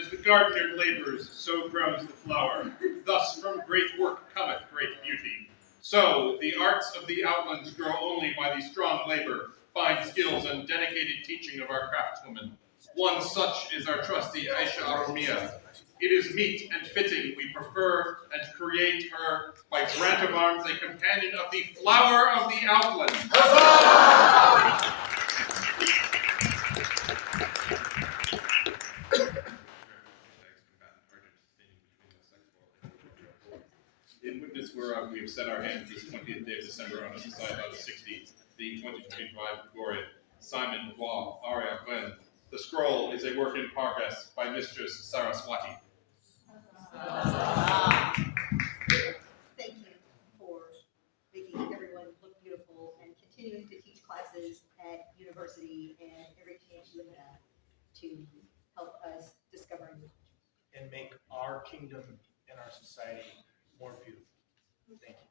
As the gardener labors, so grows the flower. Thus from great work cometh great beauty. So the arts of the outlands grow only by the strong labor, fine skills, and dedicated teaching of our craftswomen. One such is our trusty Aisha Aromia. It is meet and fitting we prefer and create her by grant of arms a companion of the flower of the outlands. In witness whereof we have set our hands this 20th day of December on a society of the 16th, being 2025 Gregorian, Simon, Bois, Aria, Glenn. The scroll is a work in progress by Mistress Saraswati. Thank you for making everyone look beautiful and continuing to teach classes at university and every chance you have to help us discover new cultures. And make our kingdom and our society more beautiful. Thank you.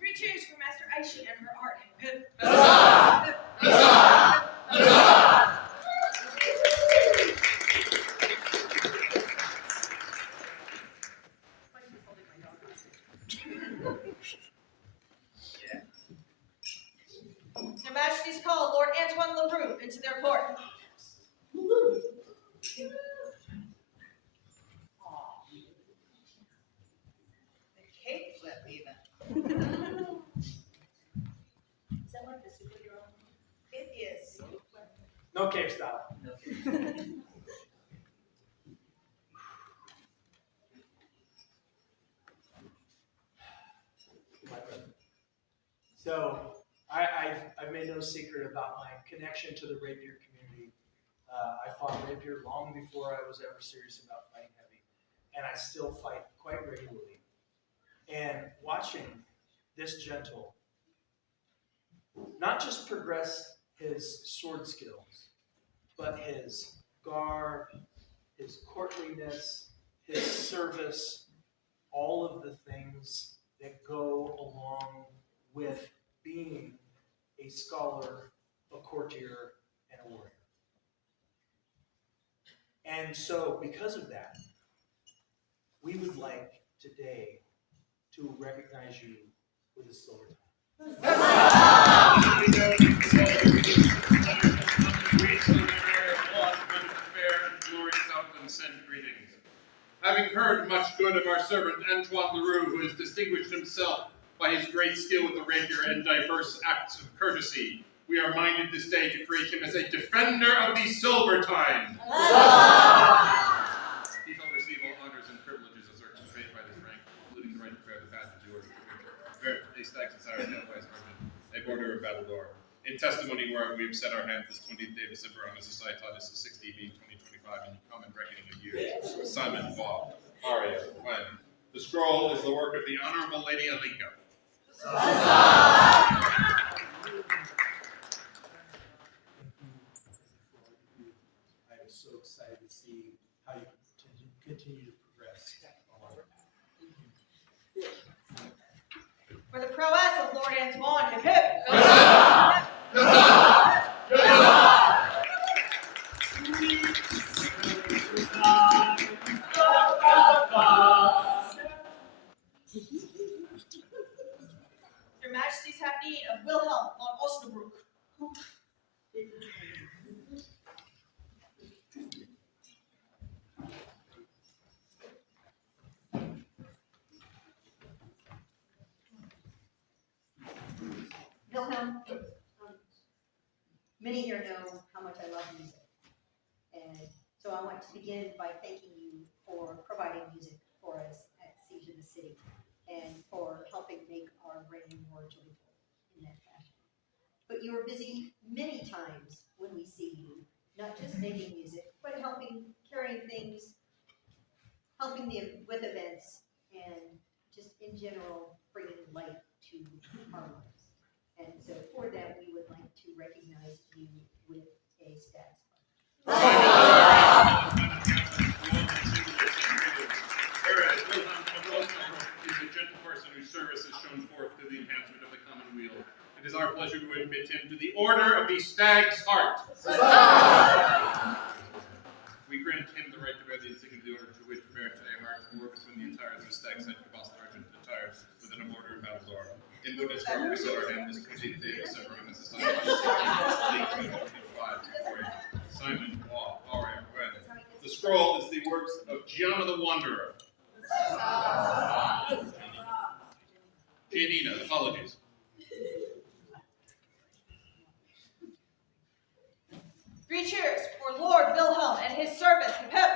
Three cheers for Master Aishi and her art. Their Majesties call Lord Antoine LaRue into their court. The cake flip even. Is that like the superhero? It is. No cake style. So, I've made no secret about my connection to the rapier community. I fought rapier long before I was ever serious about fighting heavy, and I still fight quite regularly. And watching this gentle not just progress his sword skills, but his garb, his courtliness, his service, all of the things that go along with being a scholar, a courtier, and a warrior. And so, because of that, we would like today to recognize you with a silver tongue. good of our servant Antoine Leroux, who has distinguished himself by his great skill with the rapier and diverse acts of courtesy, we are minded this day to create him as a defender of the silver time. He shall receive all honors and privileges as are conveyed by this rank, including the right to bear the path of the order of the a stag's entire death by sergeant, a border of battle door. In testimony whereof we have set our hands this 20th day of December on the Societatis 60 being 2025 in common reckoning of years. Simon Bob, Aria, when. The scroll is the work of the Honorable Lady Alinka. I am so excited to see how you continue to progress. For the prowess of Lord Antoine, hip hip! Your Majesties have need of Wilhelm von Osnabrück. Wilhelm, many here know how much I love music. And so I want to begin by thanking you for providing music for us at Siege of the City and for helping make our reign more joyful in that fashion. But you are busy many times when we see you, not just making music, but helping, carrying things, helping with events, and just in general bringing light to our lives. And so for that, we would like to recognize you with a status Whereas Wilhelm von Osnabrück is a gentle person whose service has shown forth to the enhancement of the commonweal, it is our pleasure to admit him to the Order of the Stag's Heart. We grant him the right to bear the insignia of the order to which bear today heart and war between the entires of the Stag's Head Cabal Sergeant attires within a border of battle door. In witness where we set our hand this 20th day of December on the Society of 2025 Simon Law, Aria, Ren. The scroll is the works of Gianna the Wanderer. Giannina, apologies. Three cheers for Lord Wilhelm and his servants. Hip hip!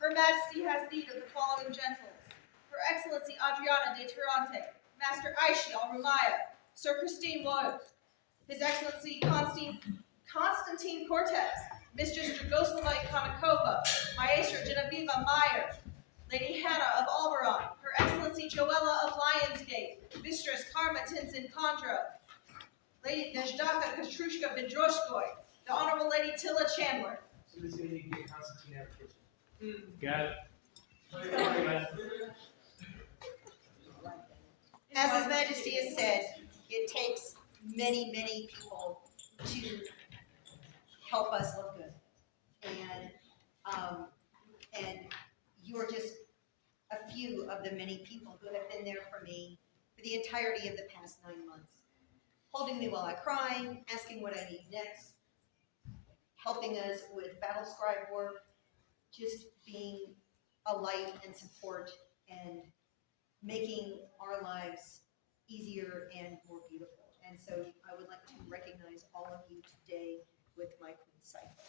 Her Majesty has need of the following gentles: Her Excellency Adriana de Tirante, Master Aishi Alrumaya, Sir Christine Wood, His Excellency Constantine Cortez, Mistress Dragoslava Konakova, Maestra Genevieva Meyer, Lady Hannah of al-Barran, Her Excellency Joella of Lionsgate, Mistress Karma Tinsin Condro, Lady Neždaka Katrushka Bendroshkoy, the Honorable Lady Tilla Chandler. So this is going to get Constantine out of the kitchen. Got it. As His Majesty has said, it takes many, many people to help us look good. And you are just a few of the many people who have been there for me for the entirety of the past 9 months. Holding me while I cry, asking what I need next, helping us with battle scribe work, just being a light and support and making our lives easier and more beautiful. And so I would like to recognize all of you today with my Queen Cypher.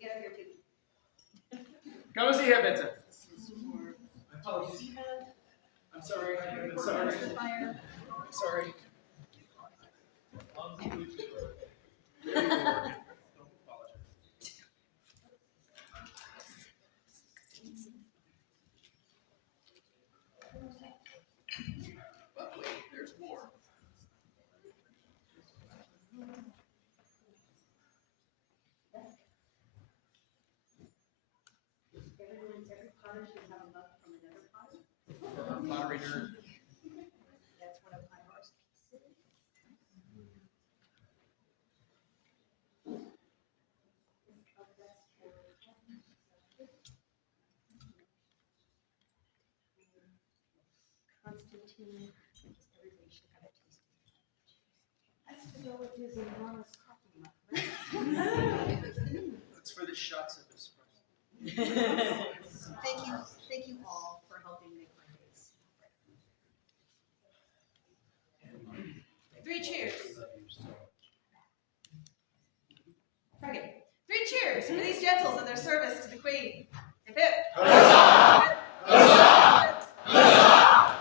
Get up here too. Come see here, bitte. Apologies. I'm sorry. I'm sorry. Mr. Fire. I'm sorry. But wait, there's more. Every potter should have a mug from another potter. Pottery nerd. That's one of my ours. Constantine, everybody should have a taste. That's to go with his enormous coffee mug, right? That's for the shots of this person. Thank you all for helping make my days. 3 cheers. Okay. 3 cheers for these gentles and their service to the Queen. Hip hip. Huzzah! Huzzah! Huzzah!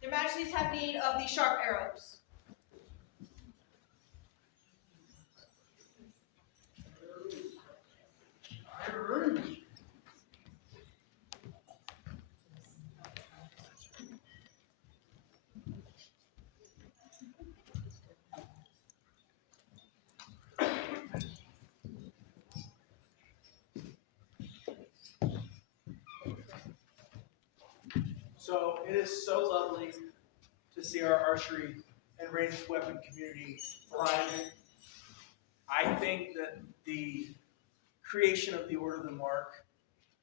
Their Majesties have need of the sharp arrows. So it is so lovely to see our archery and ranged weapon community thriving. I think that the creation of the Order of the Mark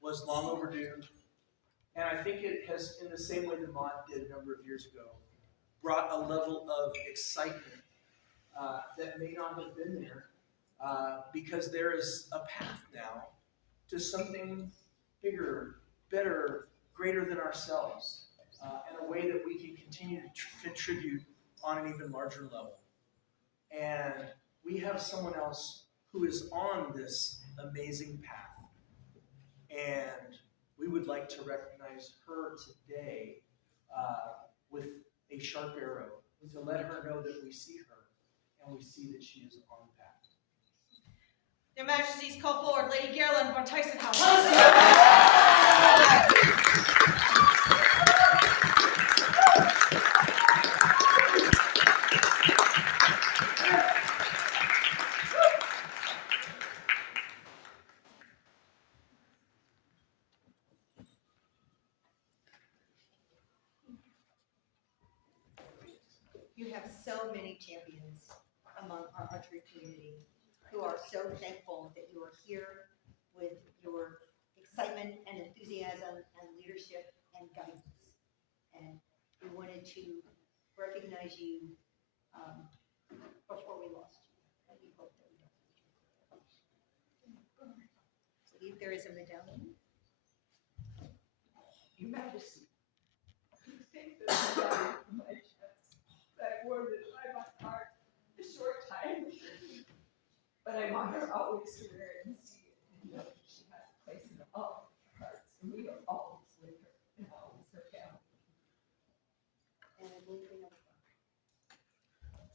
was long overdue, and I think it has, in the same way the mod did a number of years ago, brought a level of excitement that may not have been there because there is a path now to something bigger, better, greater than ourselves, and a way that we can continue to contribute on an even larger level. And we have someone else who is on this amazing path, and we would like to recognize her today with a sharp arrow, to let her know that we see her, and we see that she is on the path. Their Majesties call forward Lady Geraldine von Tysenhaus. You have so many champions among our archery community who are so thankful that you are here with your excitement and enthusiasm and leadership and guidance. And we wanted to recognize you before we lost you. And we hope that we don't lose you. I believe there is a medallion. Your Majesty, take this medallion from my chest. I wore it by my heart a short time, but I want her always to wear it and see it and know that she has a place in all of our hearts, and we are always with her and always her family. And I believe we have a phone.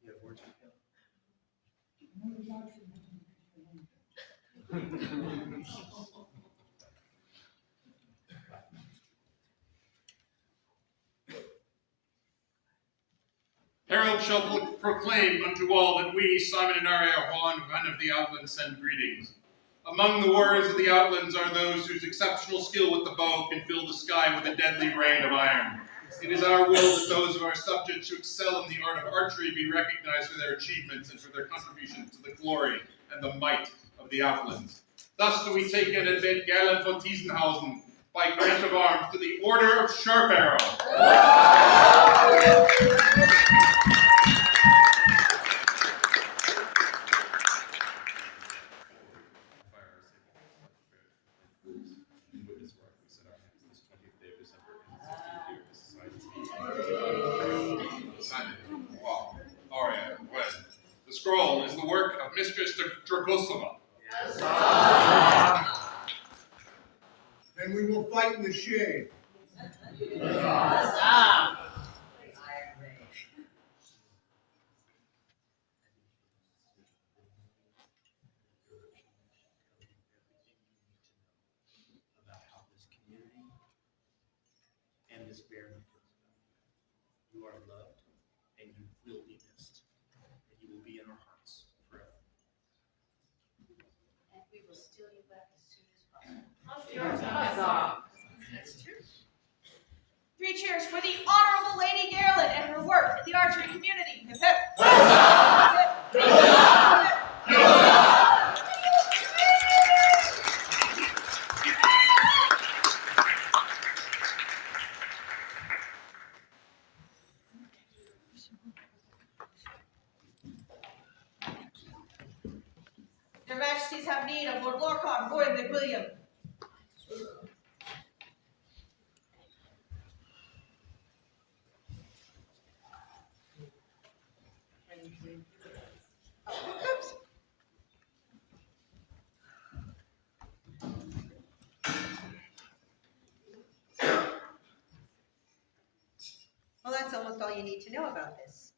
You have words with him? Herald shall proclaim unto all that we, Simon and Arya Juan of the Outlands, send greetings. Among the warriors of the Outlands are those whose exceptional skill with the bow can fill the sky with a deadly rain of iron. It is our will that those of our subjects who excel in the art of archery be recognized for their achievements and for their contributions to the glory and the might of the Outlands. Thus do we take and admit Geraldine von Tysenhausen by grant of arms to the Order of Sharp Arrow. Mistress Dragosova? Then we will fight in the shade. About how this community and this Baron feels about you. You are loved and you will be missed. And you will be in our hearts forever. And we will steal you back as soon as possible. That's true. 3 cheers for the Honorable Lady Garland and her work in the archery community. Hip hip. Their Majesties have need of Lord Lorcan, Roy McWilliam. Well, that's almost all you need to know about this.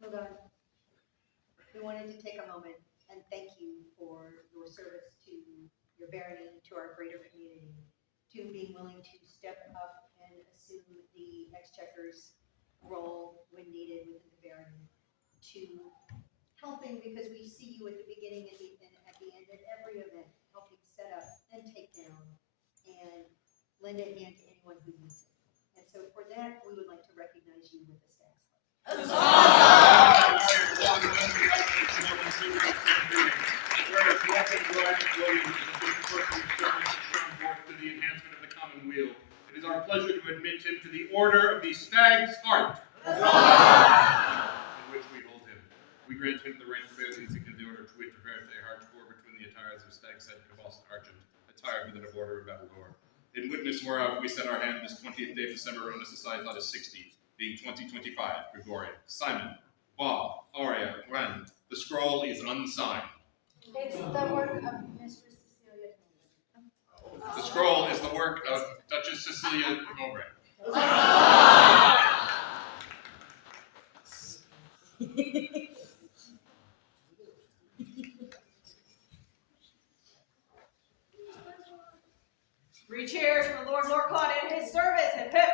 Hold on. We wanted to take a moment and thank you for your service to your barony, to our greater community, to being willing to step up and assume the exchequer's role when needed within the barony, to helping because we see you at the beginning and at the end of every event, helping set up and take down and lend a hand to anyone who needs it. And so for that, we would like to recognize you with a staff Whereas Walter Williams is a good person who service has shown forth to the enhancement of the commonweal, it is our pleasure to admit him to the Order of the Stag's Heart, in which we hold him. We grant him the right to bear the insignia of the Order to wit to bear a heart war between the attires of Stag's Head, Cabals, and Argent, attired within a border of battle lore. In witness whereof we set our hand this 20th day of December on the society on 60, being 2025, Gregorian. Simon, Bob, Aria, Ren, the scroll is unsigned. It's the work of Mistress Cecilia. The scroll is the work of Duchess Cecilia Mowbray. Three cheers for Lord Lorcan and his service. Hip hip.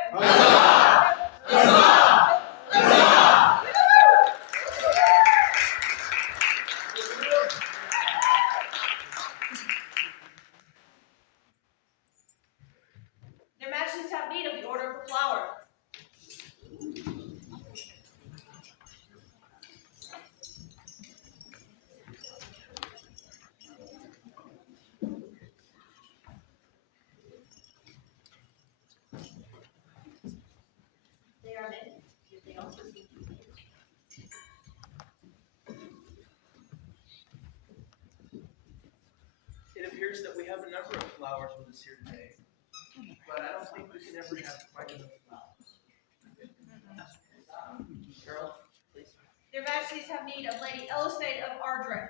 Their Majesties have need of the Order of the Flower. They are many, but they also seem to be. It appears that we have a number of flowers with us here today, but I don't think we can ever have quite enough flowers. Carol, please. Their Majesties have need of Lady Elisade of Ardren.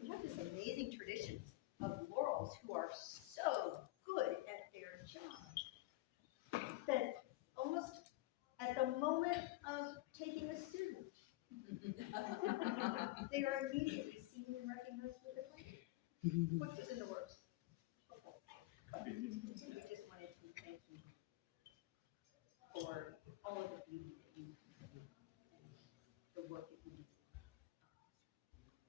We have this amazing tradition of Laurels who are so good at their job that almost at the moment of taking a student, they are immediately seen and recognized with a plan, which is in the works. We just wanted to thank you for all of the beauty that you do and the work that you do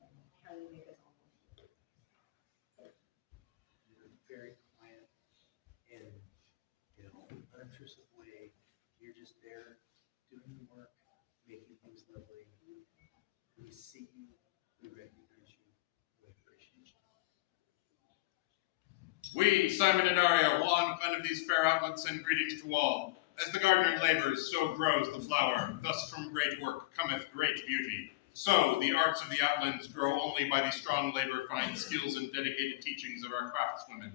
and how you make us all. You're very quiet and, unobtrusive way. You're just there doing the work, making things lovely. We see you, we recognize you, we appreciate We, Simon and Arya, will unfend of these fair outlets send greetings to all. As the gardener labors, so grows the flower. Thus from great work cometh great beauty. So the arts of the outlands grow only by the strong labor, fine skills, and dedicated teachings of our craftswomen.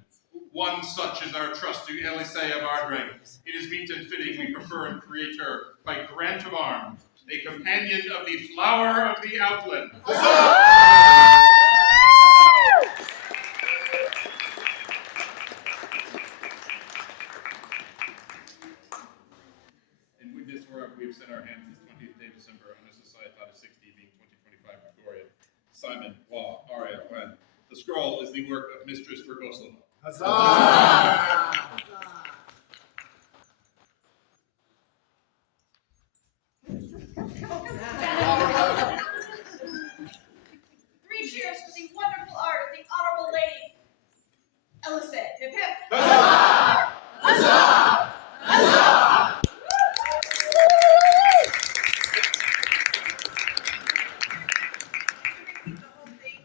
One such is our trusty Elisee of Ardreg. It is meet and fitting we prefer and create her by grant of arms, a companion of the flower of the outland. In witness whereof we have set our hands this 20th day of December on a Societate 60 being 2025 Gregorian. Simon, Law, Aria, Wen. The scroll is the work of Mistress Dragoslava. Huzzah! 3 cheers for the wonderful art of the Honorable Lady Elisee. Hip hip. Huzzah! Huzzah! Huzzah! The whole thing.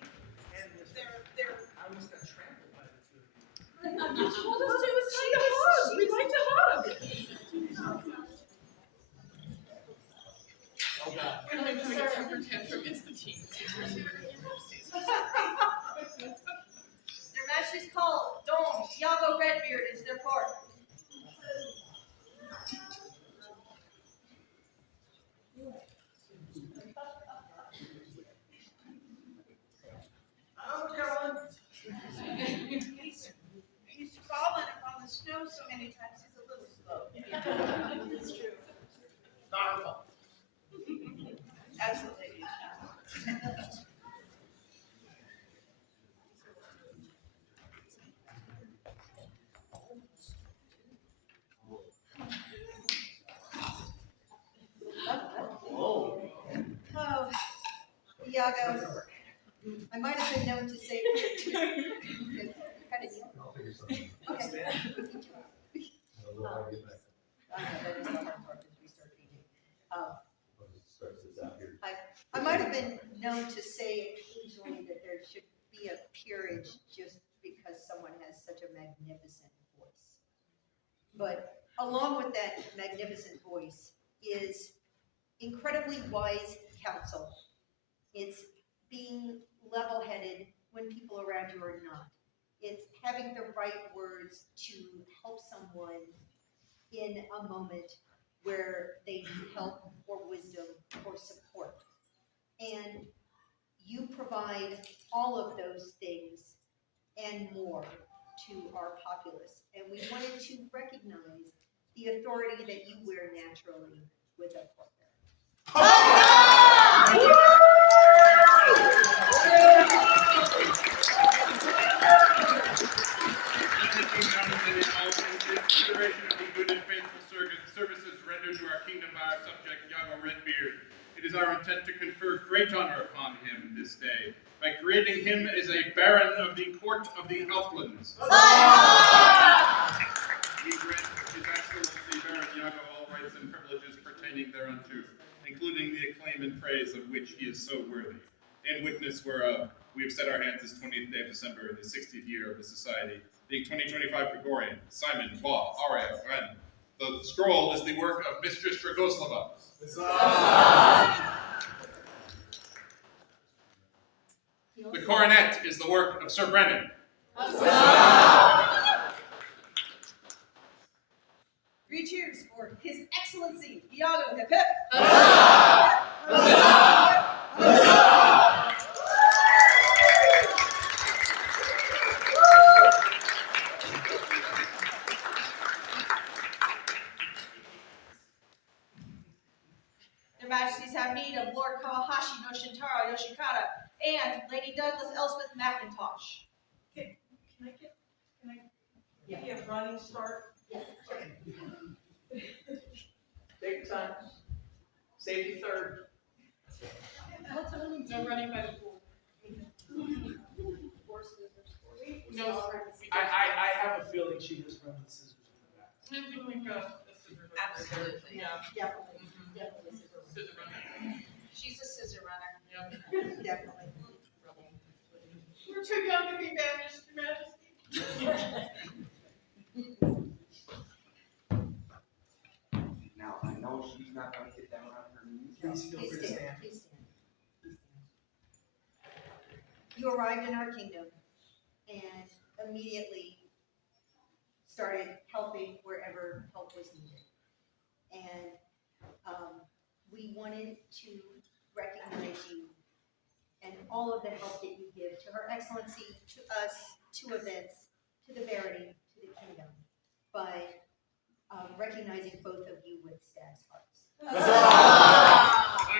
They're I almost got trampled by the two of you. You told us it was time to hug. We'd like to hug. Oh God. We're like having a temper tantrum. It's the team. Their Majesty's call Dom, Iago Redbeard into their court. Oh, Carolyn. He's fallen upon the snow so many times he's a little slow. It's true. Not her fault. Absolutely. Whoa. Oh, Iago, I might have been known to say. Okay. That is the hard part, is we start eating. I might have been known to say occasionally that there should be a peerage just because someone has such a magnificent voice. But along with that magnificent voice is incredibly wise counsel. It's being level-headed when people around you are not. It's having the right words to help someone in a moment where they need help or wisdom or support. And you provide all of those things and more to our populace. And we wanted to recognize the authority that you wear naturally with a partner. Consideration of the good and faithful services rendered to our kingdom by our subject Iago Redbeard. It is our intent to confer great honor upon him this day by creating him as a baron of the court of the Outlands. We grant His Excellency Baron Iago all rights and privileges pertaining thereunto, including the acclaim and praise of which he is so worthy. In witness whereof, we have set our hands this 20th day of December in the 60th year of the Society, being 2025 Gregorian, Simon, Law, Aria, Ren. The scroll is the work of Mistress Dragoslava. The coronet is the work of Sir Brennan. 3 cheers for His Excellency Iago. Hip hip. Their Majesties have need of Lord Kawahashi no Shintaro Yoshikata and Lady Douglas Elspeth McIntosh. Can I give you a running start? Take your time. Safety third. No running by the pool. No. I have a feeling she just run with scissors in the back. I think we've got a scissor runner. Absolutely. Yeah. Definitely, definitely. Scissor runner. She's a scissor runner. Yep. Definitely. We're too young to be banished, Your Majesty. Please feel free to stand. Please stand. You arrived in our kingdom and immediately started helping wherever help was needed. And we wanted to recognize you and all of the help that you give to Her Excellency, to us, to events, to the Barony, to the kingdom, by recognizing both of you with Stag's Hearts. I'm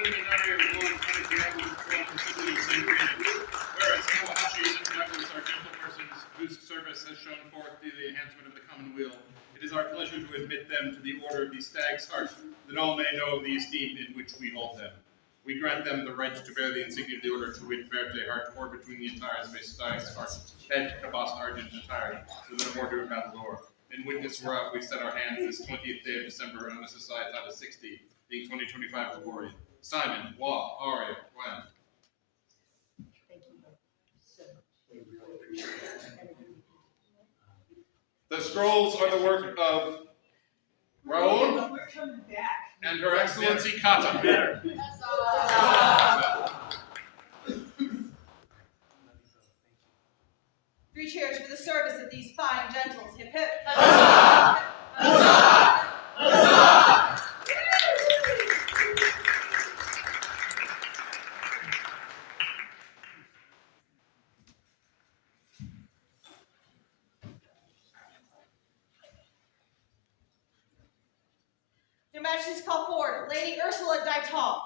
in honor of one hundred Diablos from the city of St. Peter, whereas Kawahashi and Diablos are gentlepersons whose service has shown forth the enhancement of the common weal. It is our pleasure to admit them to the order of the Stag's Heart, that all may know of the esteem in which we hold them. We grant them the right to bear the insignia of the order to wit Verte Heart, or between the entire space Stag's Heart, head Cabas Argent entirety, with an order of Mandalore. In witness whereof we set our hands this 20th day of December on the Societate 60, being 2025 Gregorian. Simon, Wa, Ari, Gwen. Thank you so much. The scrolls are the work of Raoul We're coming back. and Her Excellency Kata. Better. Three cheers for the service of these fine gentles. Hip hip. Your Majesty's call forward, Lady Ursula Daital.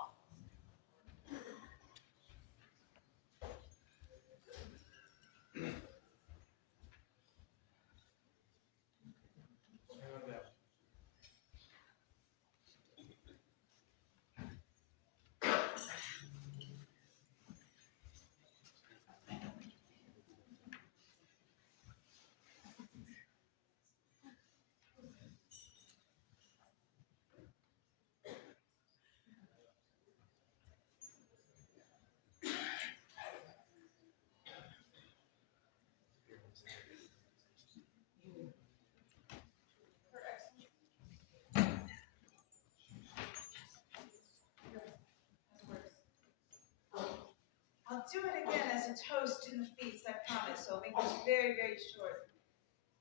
I'll do it again as a toast in the feast, I promise. So I'll make this very, very short.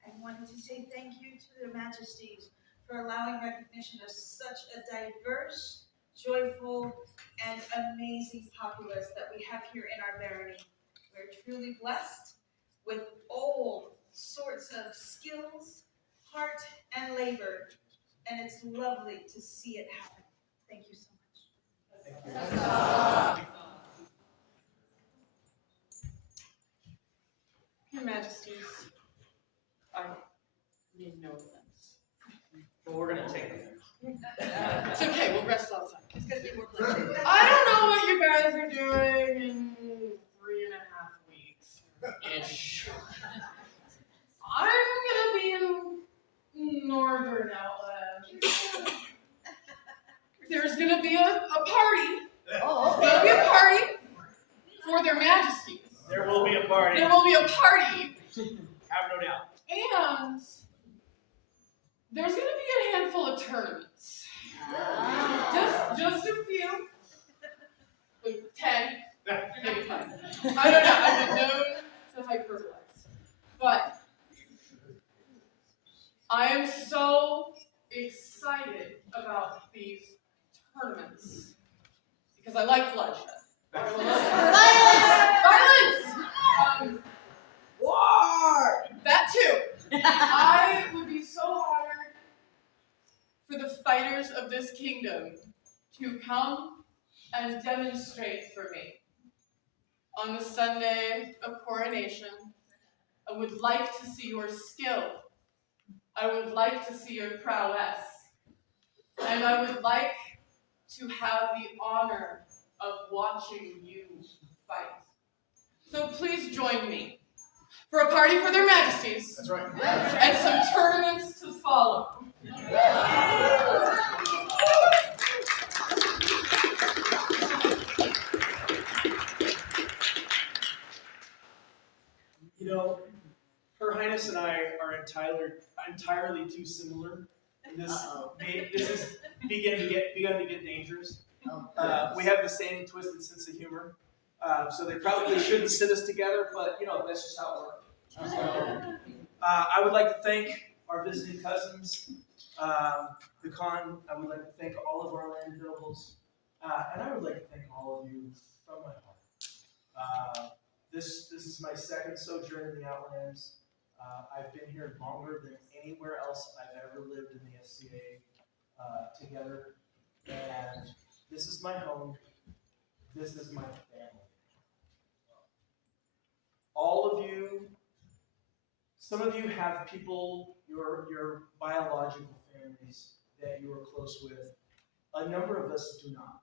I wanted to say thank you to their majesties for allowing recognition of such a diverse, joyful, and amazing populace that we have here in our barony. We're truly blessed with all sorts of skills, heart, and labor, and it's lovely to see it happen. Thank you so much. Your Majesties, I mean no offense. But we're gonna take it. It's okay, we'll rest outside. It's gonna be more blessed. I don't know what you guys are doing in 3.5 weeks ish. I'm gonna be in Northern Outland. There's gonna be a party. Oh, There's gonna be a party for their majesties. There will be a party. There will be a party. Have no doubt. And there's gonna be a handful of tournaments. Just a few. Like 10, maybe 5. I don't know. I've been known to hyperbolize. But I am so excited about these tournaments because I like bloodshed. Violence! War! That too. I would be so honored for the fighters of this kingdom to come and demonstrate for me on the Sunday of coronation. I would like to see your skill. I would like to see your prowess. And I would like to have the honor of watching you fight. So please join me for a party for their majesties. That's right. And some tournaments to follow. You know, Her Highness and I are entirely too similar. And this has begun to get dangerous. We have the same twisted sense of humor. So they probably shouldn't sit us together, but that's just how it works. I would like to thank our visiting cousins, the con. I would like to thank all of our land nobles, and I would like to thank all of you from my heart. This is my second sojourn in the Outlands. I've been here longer than anywhere else I've ever lived in the SCA together, and this is my home. This is my family. All of you, some of you have people, your biological families that you are close with. A number of us do not.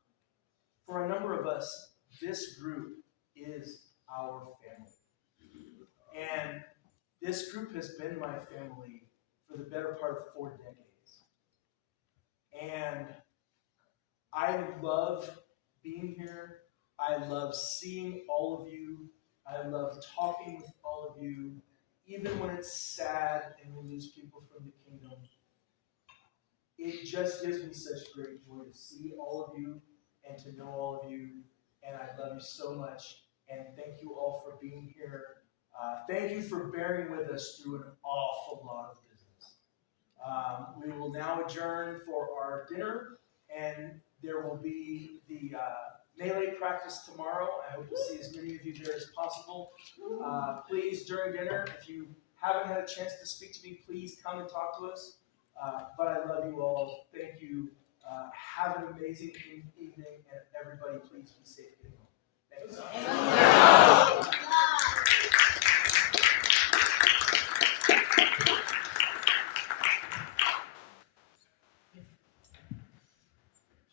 For a number of us, this group is our family. And this group has been my family for the better part of 4 decades. And I love being here. I love seeing all of you. I love talking with all of you, even when it's sad and we lose people from the kingdom. It just gives me such great joy to see all of you and to know all of you. And I love you so much. And thank you all for being here. Thank you for bearing with us through an awful lot of business. We will now adjourn for our dinner, and there will be the melee practice tomorrow. I hope to see as many of you there as possible. Please, during dinner, if you haven't had a chance to speak to me, please come and talk to us. But I love you all. Thank you. Have an amazing evening, and everybody, please be safe getting home. Thanks.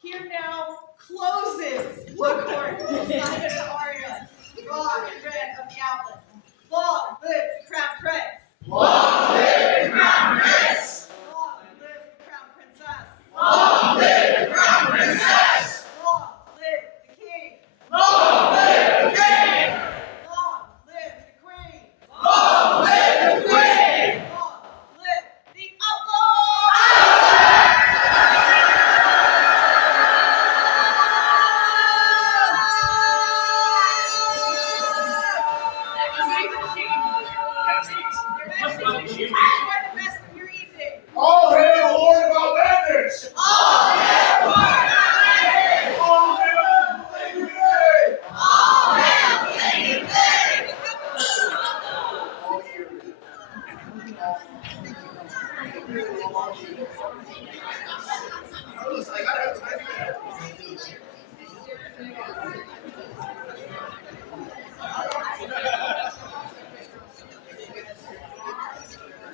Here now closes the court of Simon Aria, raw and red of the outlet. Long live the Crown Prince! Long live the Crown Prince! Long live the Crown Princess! Long live the Crown Princess! Long live the King! Long live the King! Long live the Queen! Long live the Queen! Long live the outlaw! All hail the Lord of Outlanders! All hail Lord Outlanders! All hail Lady Ray! All hail Lady Ray! All year. All year.